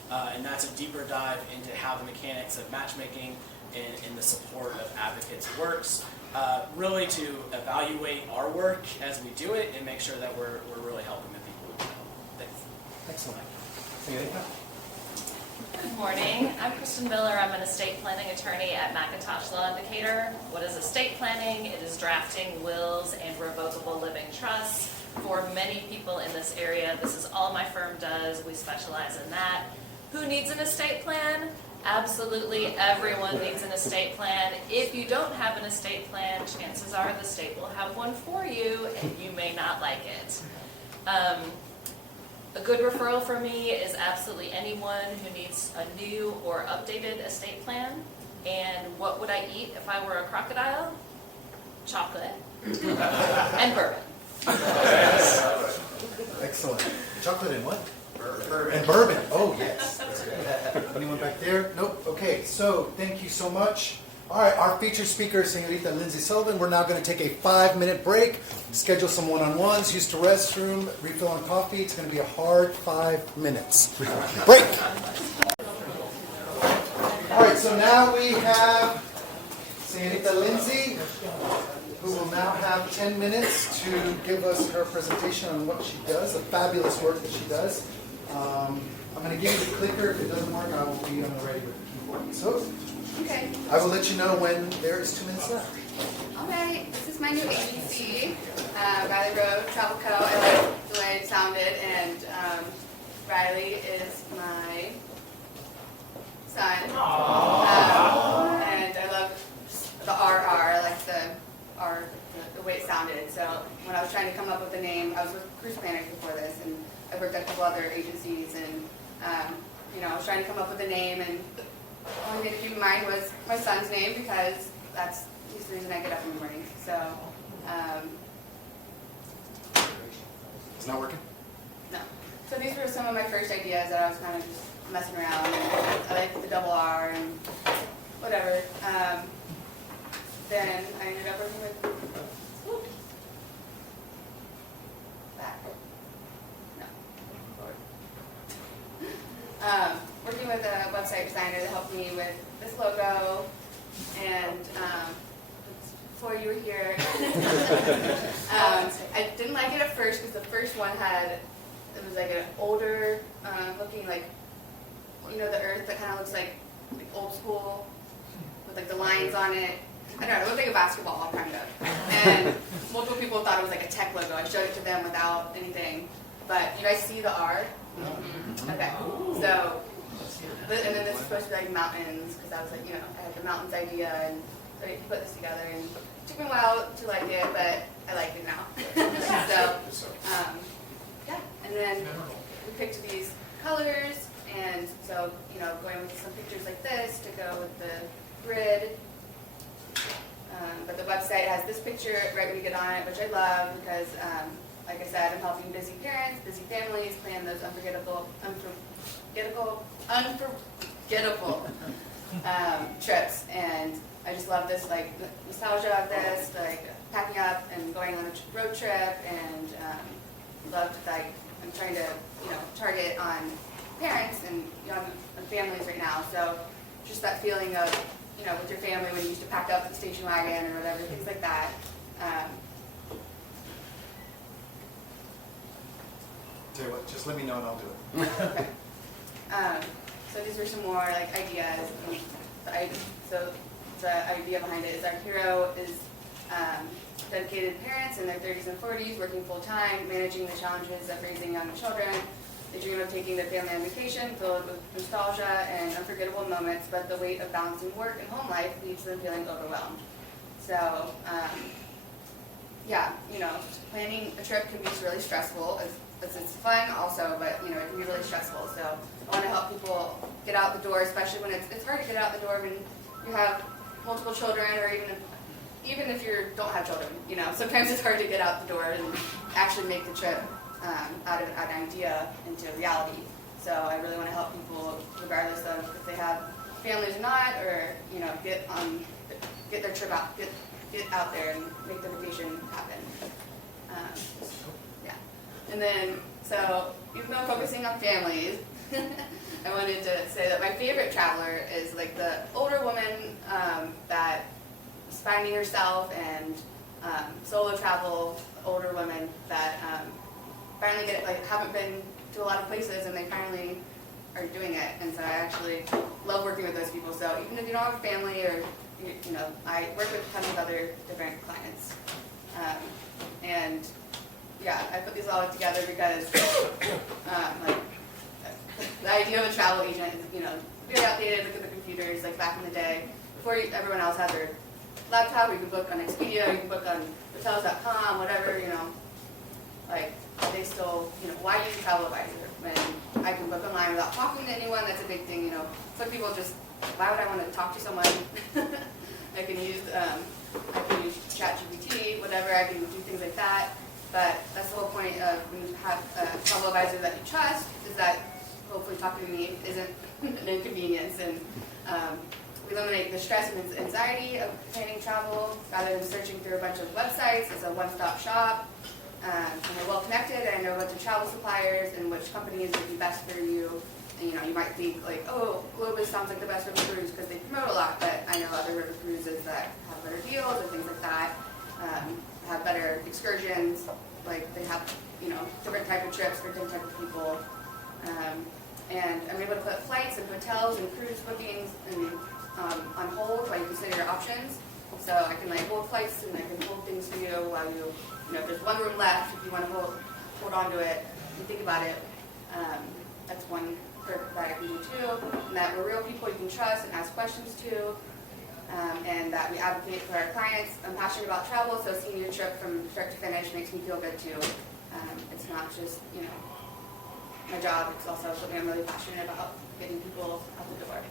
And that's a deeper dive into how the mechanics of matchmaking and the support of advocates works. Really to evaluate our work as we do it and make sure that we're really helping the people we know. Thanks. Excellent. Good morning. I'm Kristen Miller. I'm an estate planning attorney at McIntosh Law in Decatur. What is estate planning? It is drafting wills and revocable living trusts for many people in this area. This is all my firm does. We specialize in that. Who needs an estate plan? Absolutely everyone needs an estate plan. If you don't have an estate plan, chances are the state will have one for you and you may not like it. A good referral for me is absolutely anyone who needs a new or updated estate plan. And what would I eat if I were a crocodile? Chocolate and bourbon. Excellent. Chocolate and what? Bourbon. And bourbon. Oh, yes. That's good. Anyone back there? Nope. Okay, so thank you so much. All right, our featured speaker is Señorita Lindsay Sullivan. We're now going to take a 5-minute break, schedule some one-on-ones, use the restroom, refill on coffee. It's going to be a hard 5 minutes. Break. All right, so now we have Señorita Lindsay, who will now have 10 minutes to give us her presentation on what she does, the fabulous work that she does. I'm going to give you the clicker. If it doesn't work, I will be on the ready with the keyboard. So, Okay. I will let you know when there is 2 minutes left. All right. This is my new agency, Riley Road Travel Co. I like the way it sounded, and Riley is my son. And I love the RR. I like the R, the way it sounded. So when I was trying to come up with a name, I was with cruise planners before this, and I worked at a couple other agencies, and I was trying to come up with a name, and the only thing to keep in mind was my son's name, because he's the reason I get up in the morning. So, It's not working? no. So these were some of my first ideas that I was kind of just messing around. I like the double R and whatever. Then I ended up working with working with a website designer that helped me with this logo, and before you were here, I didn't like it at first because the first one it was like an older looking, like, the earth that kind of looks like old school with like the lines on it. I don't know, it looked like a basketball kind of. And multiple people thought it was like a tech logo. I showed it to them without anything. But you guys see the R? Okay, so, and then this is supposed to be like mountains, because I was like, I had the mountains idea, and so I put this together, and it took me a while to like it, but I like it now. So, yeah, and then we picked these colors, and so, going with some pictures like this to go with the grid. But the website has this picture right when you get on it, which I love, because like I said, I'm helping busy parents, busy families plan those unforgettable trips. And I just love this like nostalgia of this, like packing up and going on a road trip, and loved like I'm trying to target on parents and young families right now. So just that feeling of with your family when you used to pack up the station wagon or whatever, things like that. Tell you what, just let me know and I'll do it. Okay. So these were some more like ideas. So the idea behind it is our hero is dedicated parents in their 30s and 40s, working full time, managing the challenges of raising young children. They dream of taking their family on vacation, filled with nostalgia and unforgettable moments, but the weight of balancing work and home life leaves them feeling overwhelmed. So, planning a trip can be really stressful. It's fun also, but it can be really stressful. So I want to help people get out the door, especially when it's hard to get out the door when you have multiple children, or even if you don't have children. Sometimes it's hard to get out the door and actually make the trip out of an idea into reality. So I really want to help people, regardless of if they have families or not, or get their trip out, get out there and make the vacation happen. And then, so even though I'm focusing on families, I wanted to say that my favorite traveler is like the older woman that is finding herself, and solo travel, older women that finally haven't been to a lot of places, and they finally are doing it. And so I actually love working with those people. So even if you don't have a family, or I work with tons of other different clients. I put these all together because the idea of a travel agent is, very outdated. Look at the computers, like back in the day, before everyone else had their laptop. You could book on Expedia, you can book on hotels.com, whatever. They still, why use a travel advisor when I can book online without talking to anyone? That's a big thing. Some people just, why would I want to talk to someone? I can use ChatGPT, whatever. I can do things like that. But that's the whole point of when you have a travel advisor that you trust, is that hopefully talking to me isn't an inconvenience, and we eliminate the stress and anxiety of planning travel rather than searching through a bunch of websites. It's a one-stop shop, and they're well connected. And I know what the travel suppliers and which companies would be best for you. And you might think like, oh, Globus sounds like the best river cruise because they promote a lot, but I know other river cruises that have better deals and things like that. Have better excursions, like they have, different type of trips for different type of people. And I'm able to put flights and hotels and cruise bookings on hold while you consider your options. So I can hold flights, and I can hold things for you while if there's one room left, if you want to hold on to it and think about it. That's one perk that I can do too. And that we're real people you can trust and ask questions to. And that we advocate for our clients. I'm passionate about travel, so seeing your trip from start to finish makes me feel good too. It's not just, my job, it's also something I'm really passionate about, getting people out the door.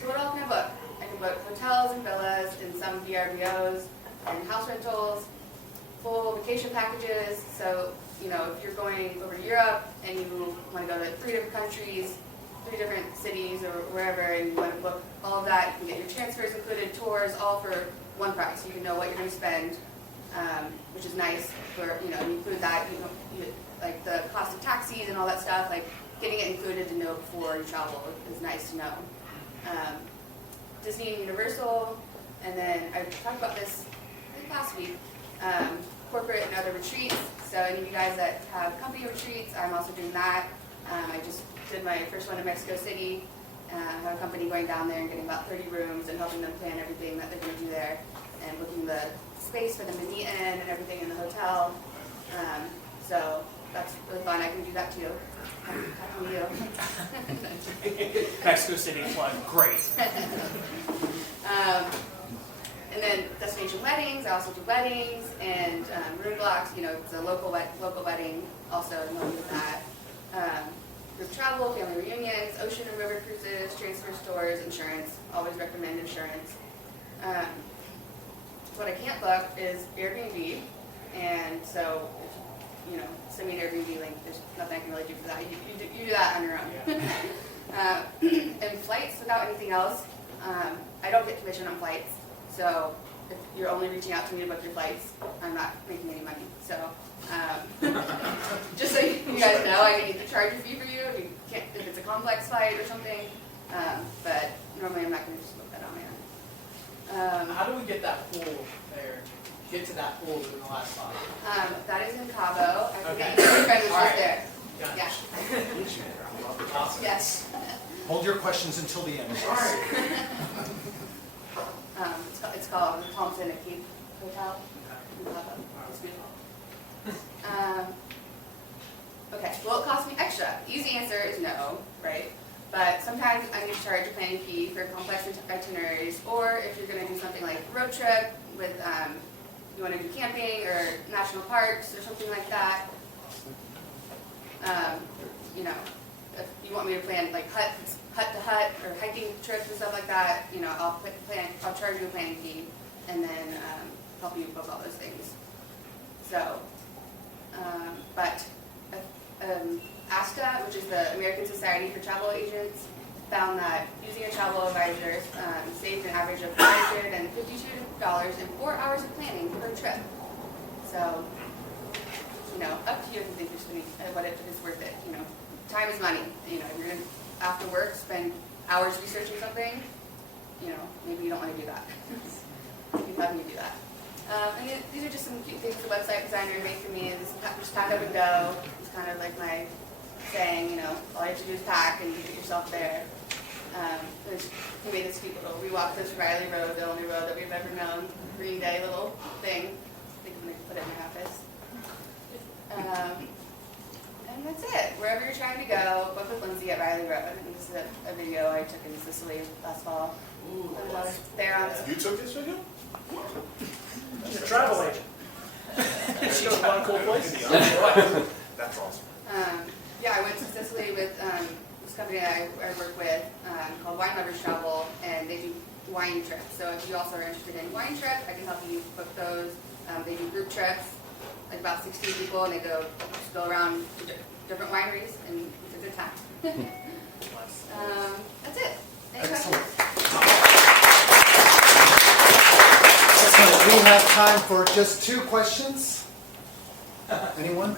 So what else can I book? I can book hotels and villas, and some VRBOs, and house rentals, full vacation packages. So, if you're going over to Europe and you want to go to 3 different countries, 3 different cities or wherever, and you want to book all of that, you can get your transfers included, tours, all for one price. You can know what you're going to spend, which is nice. For you include that, like the cost of taxis and all that stuff. Like getting it included to know before you travel is nice to know. Disney and Universal, and then I talked about this I think last week. Corporate and other retreats. So any of you guys that have company retreats, I'm also doing that. I just did my first one in Mexico City. I have a company going down there and getting about 30 rooms and helping them plan everything that they're going to do there, and booking the space for them to meet in and everything in the hotel. So that's really fun. I can do that too. How can you? Mexico City plug, great. And then destination weddings. I also do weddings and room blocks. It's a local wedding. Also, I'm going to do that. Group travel, family reunions, ocean and river cruises, transfer stores, insurance. Always recommend insurance. What I can't book is Airbnb, and so send me an Airbnb link. There's nothing I can really do for that. You do that on your own. And flights without anything else. I don't get commission on flights, so if you're only reaching out to me to book your flights, I'm not making any money. So just so you guys know, I need to charge a fee for you if it's a complex flight or something. But normally I'm not going to just book that on there. How do we get that pool there? Get to that pool in the last spot? That is in Cabo. I Okay. think your friend was All just right. there. Got Yeah. Awesome. Yes. Hold your questions until the end. It's called the Thompson and Keep Hotel. It's beautiful. Okay, will it cost me extra? Easy answer is no, right? But sometimes I need to charge a planning fee for complex itineraries, or if you're going to do something like a road trip with, you want to do camping or national parks or something like that. You know, if you want me to plan like hut to hut or hiking trips and stuff like that, you know, I'll charge you a planning fee and then help you book all those things. So, but ASTA, which is the American Society for Travel Agents, found that using a travel advisor saved an average of $552 in 4 hours of planning per trip. So, you know, up to you if you think you're spending what if it's worth it. You know, time is money. You know, if you're gonna after work spend hours researching something, you know, maybe you don't want to do that. You're having to do that. And these are just some cute things the website designer made for me. Is just pack up and go. It's kind of like my saying, you know, all you have to do is pack and you get yourself there. He made this cute little, we walked this Riley Road, the only road that we've ever known, Green Day little thing. I think I'm going to put it in my office. And that's it. Wherever you're trying to go, book with Lindsay at Riley Road. And this is a video I took in Sicily last fall. Ooh, I was there on You took this video? She's a travel agent. She goes to a lot of cool places. That's awesome. Yeah, I went to Sicily with this company that I work with called Wine Lovers Travel, and they do wine trips. So if you also are interested in wine trips, I can help you book those. They do group trips, like about 16 people, and they go around to different wineries, and it's a good time. That's it. Any questions? Excellent. We have time for just 2 questions. Anyone?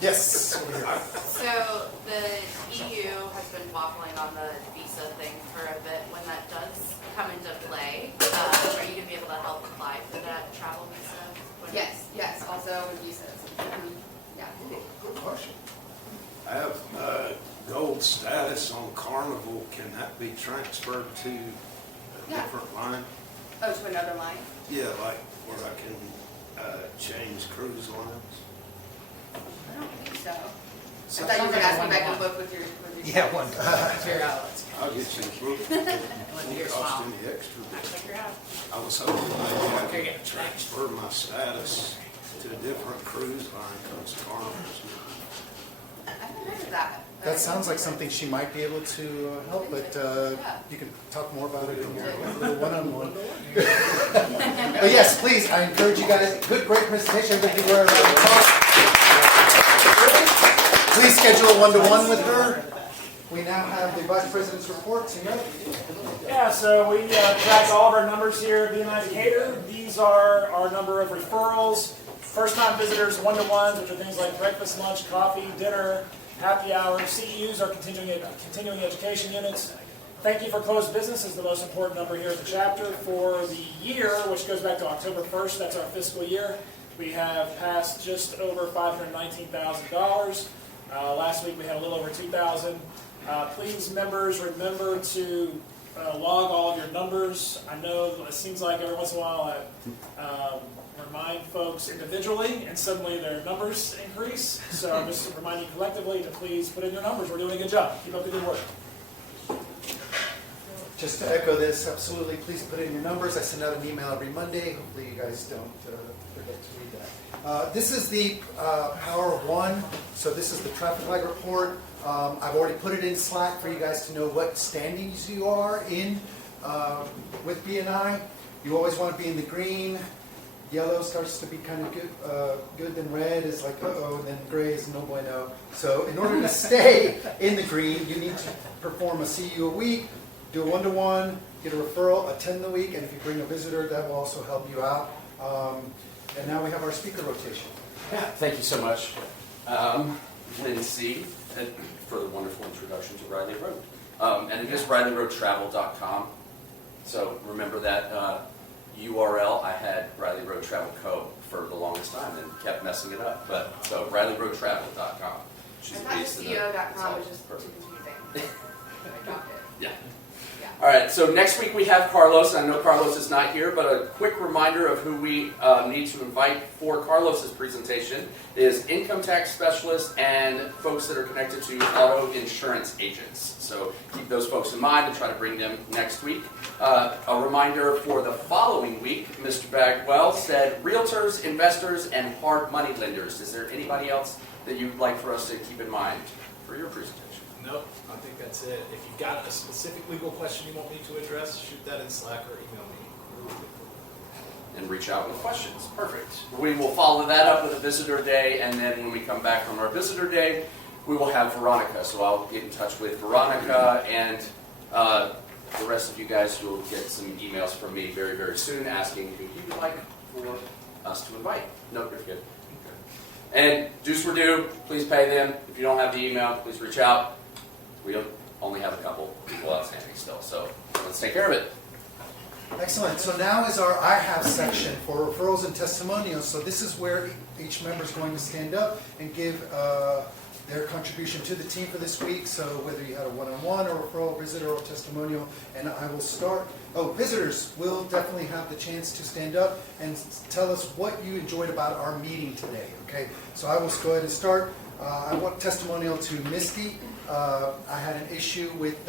Yes. Over here. So the EU has been waffling on the visa thing for a bit. When that does come into play, are you going to be able to help apply for that travel visa? Yes. Also with visas. Yeah. Good question. I have gold status on Carnival. Can that be transferred to a different line? Oh, to another line? Yeah, like where I can change cruise lines. I don't think so. I thought you were going to ask me if I can book with your Yeah, one. I'll get you booked. It won't cost any extra. I was hoping maybe I could transfer my status to a different cruise line because Carnival's I haven't heard of that. That sounds like something she might be able to help, but you can talk more about it in your little one-on-one. But yes, please, I encourage you guys. Great presentation. Everybody give her a round of applause. Please schedule a one-to-one with her. We now have the Vice President's report. Yeah, so we track all of our numbers here at BNI Decatur. These are our number of referrals, first-time visitors, one-to-ones, which are things like breakfast, lunch, coffee, dinner, happy hour. CEUs are continuing education units. Thank you for closed business is the most important number here at the chapter. For the year, which goes back to October 1st, that's our fiscal year, we have passed just over $519,000. Last week we had a little over 2,000. Please, members, remember to log all of your numbers. I know it seems like every once in a while I remind folks individually, and suddenly their numbers increase. So I'm just reminding you collectively to please put in your numbers. We're doing a good job. Keep up the good work. Just to echo this, absolutely, please put in your numbers. I send out an email every Monday. Hopefully you guys don't forget to read that. This is the Power of One. So this is the traffic light report. I've already put it in Slack for you guys to know what standings you are in with BNI. You always want to be in the green. Yellow starts to be kind of good, then red is like uh-oh, and then gray is no bueno. So in order to stay in the green, you need to perform a CU a week, do a one-to-one, get a referral, attend the week, and if you bring a visitor, that will also help you out. And now we have our speaker rotation. Yeah, thank you so much, Lindsay, for the wonderful introduction to Riley Road. And it is RileyRoadTravel.com. So remember that URL. I had Riley Road Travel Co. for the longest time and kept messing it up. But so RileyRoadTravel.com. I thought just CEO.com was just too confusing. I dropped it. Yeah. All right, so next week we have Carlos. I know Carlos is not here, but a quick reminder of who we need to invite for Carlos's presentation is income tax specialists and folks that are connected to auto insurance agents. So keep those folks in mind and try to bring them next week. A reminder for the following week, Mr. Bagwell said realtors, investors, and hard money lenders. Is there anybody else that you'd like for us to keep in mind for your presentation? Nope, I think that's it. If you've got a specific legal question you want me to address, shoot that in Slack or email me. And reach out with questions. Perfect. We will follow that up with a visitor day, and then when we come back from our visitor day, we will have Veronica. So I'll get in touch with Veronica, and the rest of you guys will get some emails from me very, very soon asking who you would like for us to invite. No, you're good. And dues were due. Please pay them. If you don't have the email, please reach out. We only have a couple people outstanding still, so let's take care of it. Excellent. So now is our I Have section for referrals and testimonials. So this is where each member is going to stand up and give their contribution to the team for this week. So whether you had a one-on-one or referral, visitor, or testimonial. And I will start. Oh, visitors will definitely have the chance to stand up and tell us what you enjoyed about our meeting today. Okay. So I will go ahead and start. I want testimonial to Misty. I had an issue with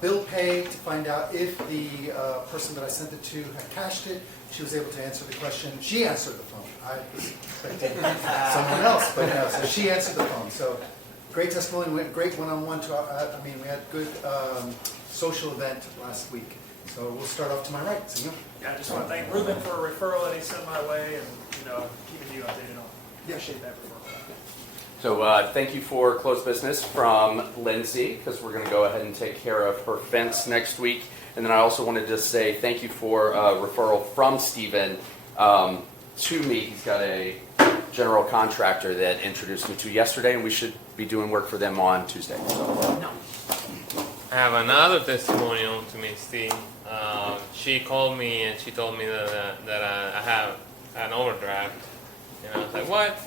bill pay to find out if the person that I sent it to had cashed it. She was able to answer the question. She answered the phone. I was expecting someone else, but no, so she answered the phone. So great testimony. We had great one-on-one. We had good social event last week. So we'll start off to my right. So, yeah, I just want to thank Ruben for a referral that he sent my way, and keeping you updated on. Appreciate that referral. So thank you for closed business from Lindsay, because we're going to go ahead and take care of her fence next week. And then I also wanted to say thank you for a referral from Stephen to me. He's got a general contractor that introduced me to yesterday, and we should be doing work for them on Tuesday. So. I have another testimonial to Misty. She called me and she told me that I have an overdraft. And I was like, what?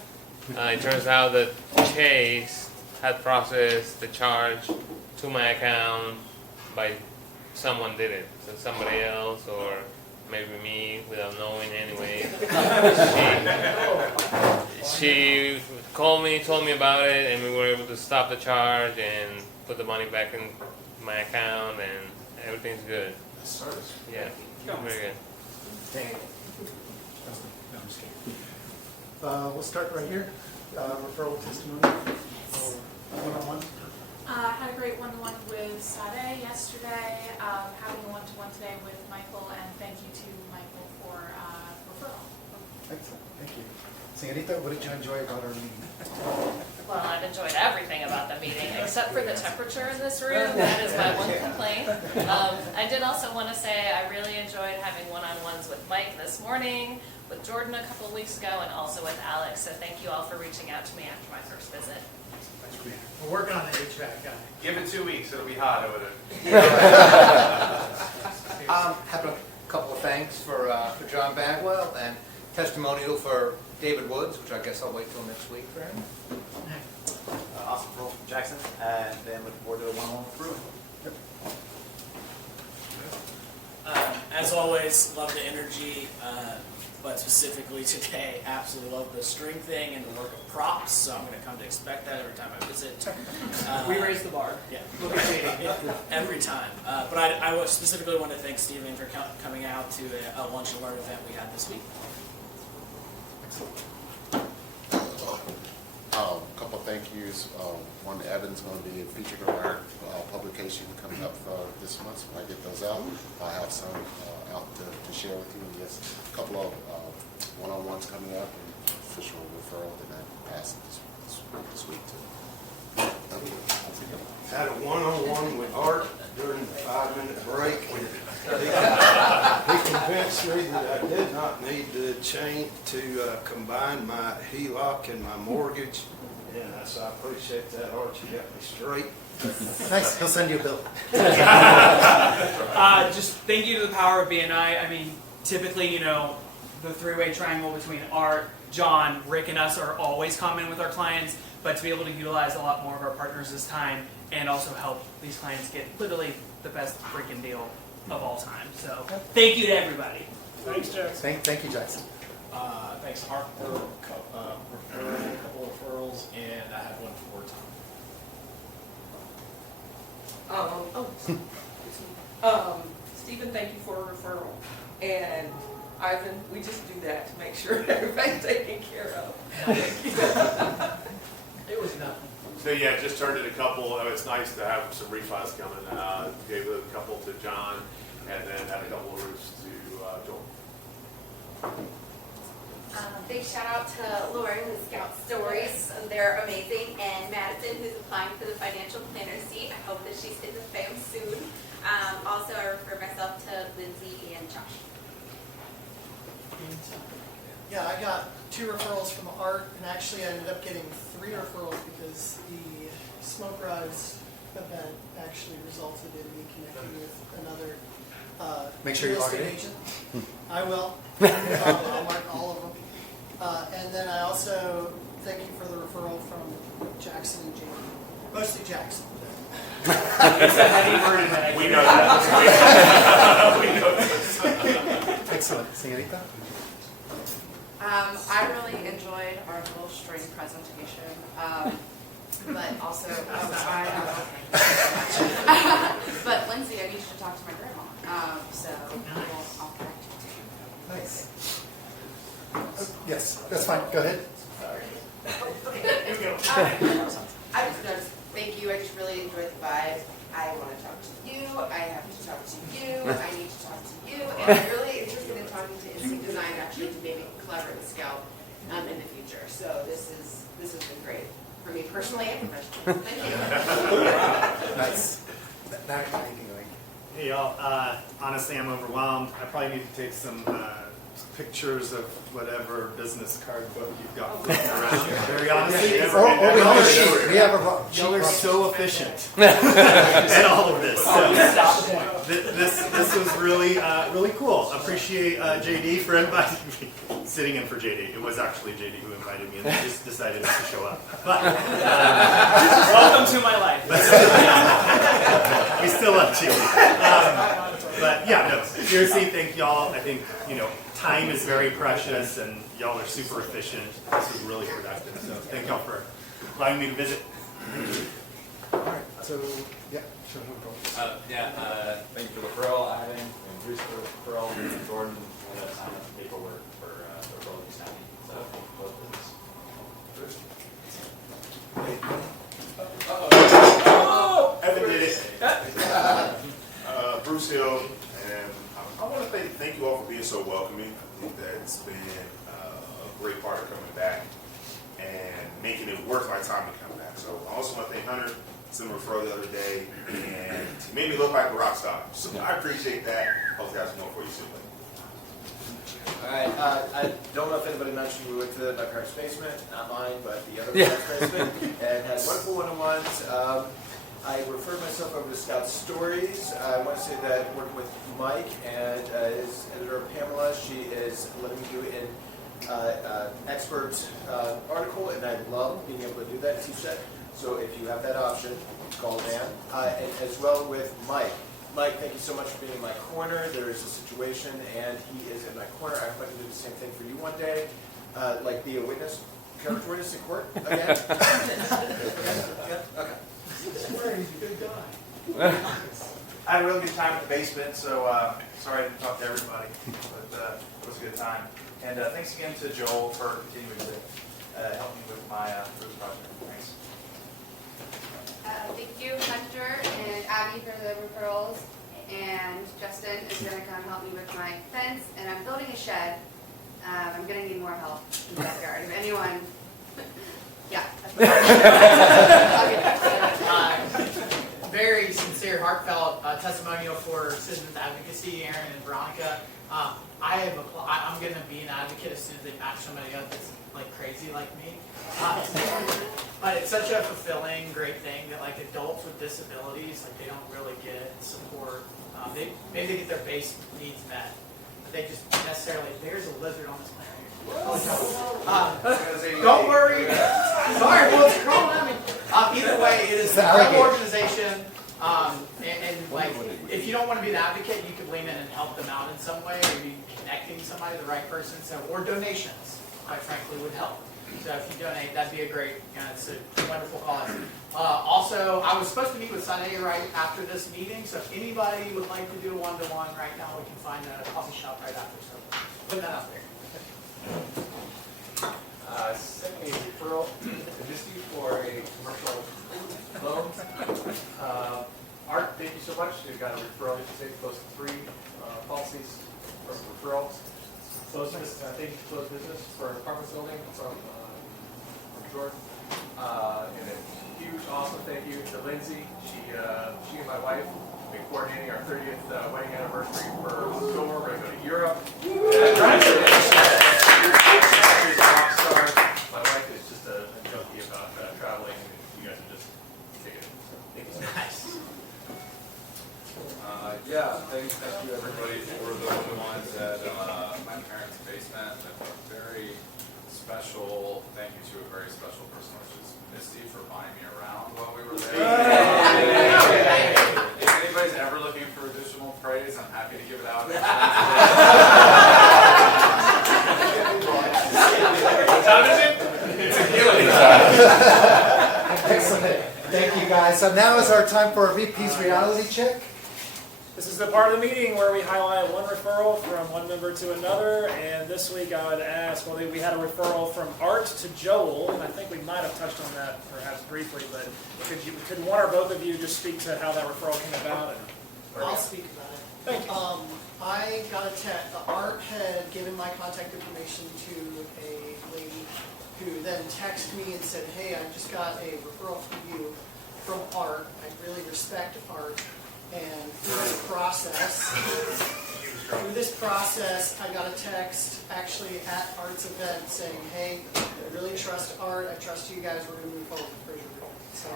It turns out that Chase had processed the charge to my account by someone did it. So somebody else or maybe me without knowing anyway. She called me, told me about it, and we were able to stop the charge and put the money back in my account, and everything's good. Yeah, very good. We'll start right here. Referral testimony. One-on-one. Had a great one-to-one with Sade yesterday. Having a one-to-one today with Michael, and thank you to Michael for referral. Excellent. Thank you. Señorita, what did you enjoy about our meeting? Well, I've enjoyed everything about the meeting, except for the temperature in this room. That is my one complaint. I did also want to say I really enjoyed having one-on-ones with Mike this morning, with Jordan a couple of weeks ago, and also with Alex. So thank you all for reaching out to me after my first visit. We're working on the HVAC guy. Give it 2 weeks, it'll be hot over there. Have a couple of thanks for John Bagwell and testimonial for David Woods, which I guess I'll wait till next week for him. Awesome referral from Jackson, and then looking forward to a one-on-one with Bruin. As always, love the energy, but specifically today, absolutely love the string thing and the work of props, so I'm going to come to expect that every time I visit. We raise the bar. Yeah, every time. But I specifically want to thank Stephen for coming out to a lunch and learn event we had this week. A couple of thank yous. One, Evan's going to be featured on our publication coming up this month. So when I get those out, I'll have some out to share with you. And yes, a couple of one-on-ones coming up and official referral that I passed this week too. Had a one-on-one with Art during the 5 during the break. He convinced me that I did not need to combine my HELOC and my mortgage. And so I appreciate that, Archie, got me straight. Nice, he'll send you a bill. Just thank you to the power of BNI. I mean, typically, the three-way triangle between Art, John, Rick, and us are always common with our clients, but to be able to utilize a lot more of our partners this time and also help these clients get literally the best freaking deal of all time. So thank you to everybody. Thanks, Jackson. Thank you, Jackson. Thanks, Art, for a couple of referrals, and I have one for Tom. Stephen, thank you for a referral. And Ivan, we just do that to make sure everybody's taken care of. It was nothing. So yeah, just turned in a couple. It's nice to have some refis coming. Gave a couple to John, and then had a couple of roofs to Joel. Big shout out to Lauren with Scout Stories. They're amazing. And Madison, who's applying for the financial planner seat. I hope that she's in the fam soon. Also, I refer myself to Lindsay and Josh. Yeah, I got 2 referrals from Art, and actually I ended up getting 3 referrals because the Smoke Rise event actually resulted in me connecting with another Make sure you real log estate it in. agent. I will. I'll mark all of them. And then I also thank you for the referral from Jackson and Jamie. Mostly Jackson. It's a heavy burden that I We carry. know that. We know that. Excellent. Señorita? I really enjoyed our little string presentation, but also, but Lindsay, I need you to talk to my grandma, so I'll connect you. Nice. Yes, that's fine. Go ahead. I just noticed, thank you, I just really enjoyed the vibe. I want to talk to you, I have to talk to you, I need to talk to you, and I'm really interested in talking to Instinct Design actually to maybe collaborate with Scout in the future. So this has been great for me personally and professionally. Thank you. Nice. Now you're thinking like, Hey y'all, honestly I'm overwhelmed. I probably need to take some pictures of whatever business card book you've got floating around here. Very honestly, we have a y'all are so efficient in all of this. So, this was really really cool. Appreciate JD for inviting me. Sitting in for JD. It was actually JD who invited me, and they just decided not to show up. But welcome to my life. We still love JD. But yeah, no. Seriously, thank y'all. I think time is very precious, and y'all are super efficient. This was really productive. So thank y'all for allowing me to visit. all right. So, yeah, sure. Thank you for the referral, Ivan, and Bruce for the referral, and Jordan for the sign up paperwork for the referral you sent me. So thank you both for this. Evan did it. Bruce Hill, and I want to thank you all for being so welcoming. I think that it's been a great part of coming back and making it worth my time to come back. So I also want to thank Hunter. Sent a referral the other day, and he made me look like a rock star. So I appreciate that. Hopefully, that's more for you soon. All right. I don't know if anybody mentioned we went to my parents' basement, not mine, but the other parents' basement, and had wonderful one-on-ones. I referred myself over to Scout Stories. I want to say that working with Mike and his editor Pamela, she is letting me do an expert article, and I love being able to do that, teach that. So if you have that option, call Dan. And as well with Mike. Mike, thank you so much for being in my corner. There is a situation, and he is in my corner. I hope I can do the same thing for you one day, like be a witness, character witness in court again. Okay. He's a good guy. I had a really good time in the basement, so sorry I didn't talk to everybody, but it was a good time. And thanks again to Joel for continuing to help me with my roof project. Thanks. Thank you, Hunter and Abby, for the referrals. And Justin is going to come help me with my fence. And I'm building a shed. I'm going to need more help in the backyard. If anyone, yeah. Very sincere, heartfelt testimonial for Citizens Advocacy, Aaron and Veronica. I'm going to be an advocate as soon as they match somebody up that's like crazy like me. But it's such a fulfilling, great thing that like adults with disabilities, like they don't really get support. Maybe they get their base needs met, but they just necessarily, there's a lizard on this planet. Don't worry. Sorry, well, it's crawling at me. Either way, it is a great organization. And like, if you don't want to be an advocate, you could lean in and help them out in some way, maybe connecting somebody to the right person. So, or donations, quite frankly, would help. So if you donate, that'd be a great, it's a wonderful cause. Also, I was supposed to meet with Sunday right after this meeting, so if anybody would like to do a one-to-one right now, we can find a coffee shop right after. So put that out there. Sent me a referral to Misty for a commercial loan. Art, thank you so much. You've got a referral. You can say close to 3 policies for referrals. Closed business, I think closed business for an apartment building from Jordan. And a huge, awesome thank you to Lindsay. She and my wife have been coordinating our 30th wedding anniversary for October. We're going to go to Europe. My wife is just a junkie about traveling, and you guys are just taking it. So thank you so much. Nice. Thank you everybody for the ones at my parents' basement. A very special thank you to a very special person, which is Misty, for buying me around while we were there. If anybody's ever looking for additional praise, I'm happy to give it out. What time is it? It's a healing. Excellent. Thank you, guys. So now is our time for a VP's reality check. This is the part of the meeting where we highlight one referral from one member to another, and this week I would ask, well, we had a referral from Art to Joel, and I think we might have touched on that perhaps briefly, but could one or both of you just speak to how that referral came about? I'll speak about it. Thank you. I got a text. Art had given my contact information to a lady who then texted me and said, hey, I just got a referral for you from Art. I really respect Art. And through this process, I got a text actually at Art's event saying, hey, I really trust Art. I trust you guys. We're going to move forward with Fraser Group. So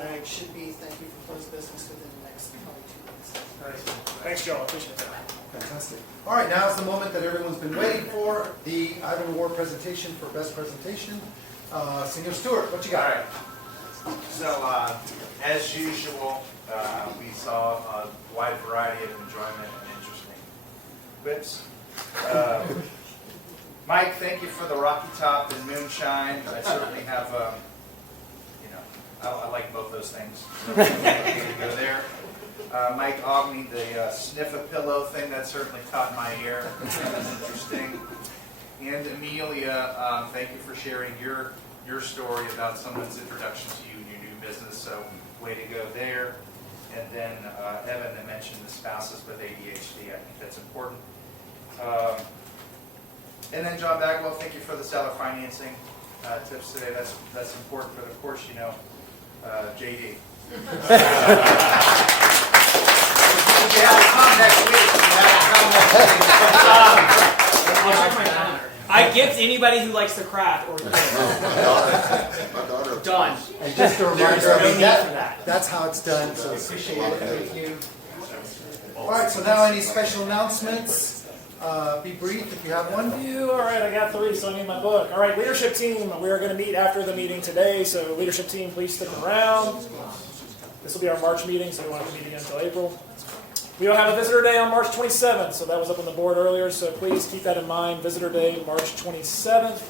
I should be thank you for closed business within the next probably 2 weeks. Thanks, Joel. I appreciate that. Fantastic. All right, now is the moment that everyone's been waiting for, the Ivan Award presentation for best presentation. Senor Stewart, what you got? All right. So, as usual, we saw a wide variety of enjoyment and interesting bits. Mike, thank you for the Rocky Top and Moonshine. I certainly have, I like both those things. So I'm happy to go there. Mike Ogney, the sniff-a-pillow thing, that certainly caught my ear. That was interesting. And Amelia, thank you for sharing your story about someone's introduction to you in your new business. So way to go there. And then Evan that mentioned the spouses with ADHD. I think that's important. And then John Bagwell, thank you for the seller financing tips today. That's important. But of course, JD. I gift anybody who likes to craft or done. And just a reminder, There's no need for that. That's how it's done, so appreciate it. Thank you. All right, so now any special announcements? Be brief if you have one. All right, I got 3, so I need my book. All right, leadership team, we are going to meet after the meeting today, so leadership team, please stick around. This will be our March meeting, so we won't have to meet again until April. We will have a visitor day on March 27th, so that was up on the board earlier, so please keep that in mind. Visitor day, March 27th.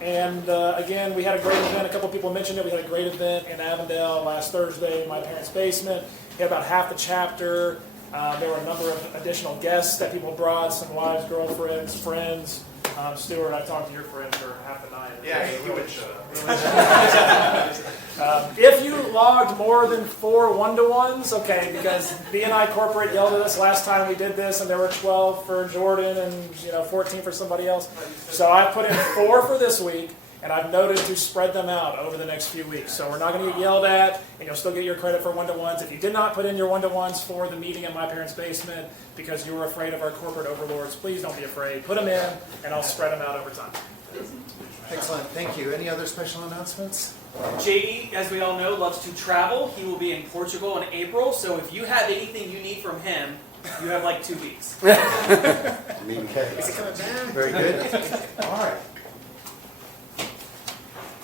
And again, we had a great event. A couple people mentioned it. We had a great event in Avondale last Thursday in my parents' basement. We had about half the chapter. There were a number of additional guests that people brought, some wives, girlfriends, friends. Stuart, I talked to your friend for half the night. Yeah, he would shut up. If you logged more than 4 one-to-ones, okay, because BNI Corporate yelled at us last time we did this, and there were 12 for Jordan and 14 for somebody else. So I put in 4 for this week. and I've noted to spread them out over the next few weeks. So we're not going to get yelled at, and you'll still get your credit for one-to-ones. If you did not put in your one-to-ones for the meeting in my parents' basement because you were afraid of our corporate overlords, please don't be afraid. Put them in, and I'll spread them out over time. Excellent, thank you. Any other special announcements? JD, as we all know, loves to travel. He will be in Portugal in April, so if you have anything you need from him, you have like 2 weeks. Okay. Is it coming back? Very good. All right.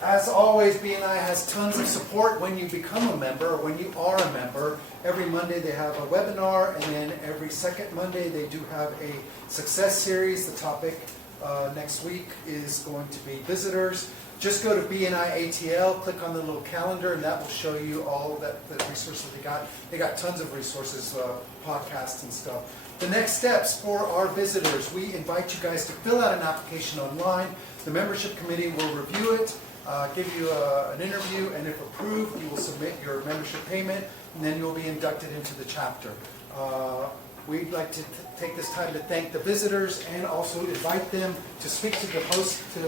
As always, BNI has tons of support when you become a member or when you are a member. Every Monday they have a webinar, and then every second Monday they do have a success series. The topic next week is going to be visitors. Just go to BNI ATL, click on the little calendar, and that will show you all the resources they got. They got tons of resources, podcasts and stuff. The next steps for our visitors, we invite you guys to fill out an application online. The membership committee will review it, give you an interview, and if approved, you will submit your membership payment, and then you'll be inducted into the chapter. We'd like to take this time to thank the visitors and also invite them to speak to the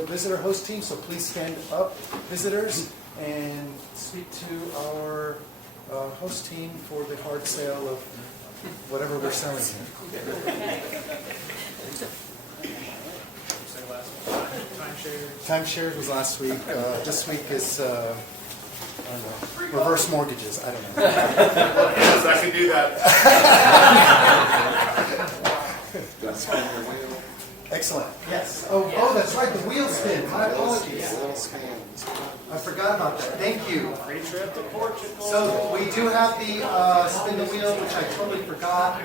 visitor host team. So please stand up, visitors, and speak to our host team for the hard sale of whatever we're selling here. Timeshares was last week. This week is I don't know, reverse mortgages. I don't know. Yes, I can do that. Excellent. Yes. Oh, that's right. The wheel spin. My apologies. I forgot about that. Thank you. Free trip to Portugal. So we do have the spin the wheel, which I totally forgot.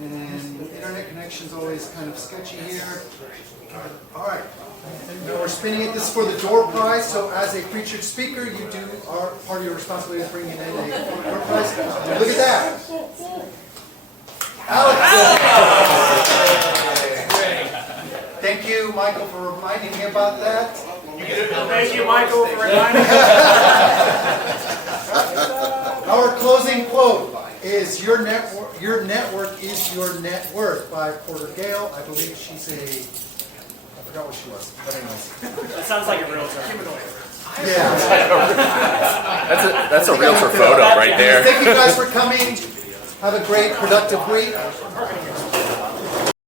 And internet connection's always kind of sketchy here. All right. Now we're spinning it. This is for the door prize. So as a featured speaker, you do part of your responsibility is bringing in a door prize. Look at that. Alex. Thank you, Michael, for reminding me about that. Thank you, Michael, for reminding me. Our closing quote is your network is your net worth by Porter Gale. I believe she's I forgot what she was, but anyways. That sounds like a realtor. Yeah. That's a realtor photo right there. Thank you guys for coming. Have a great, productive week.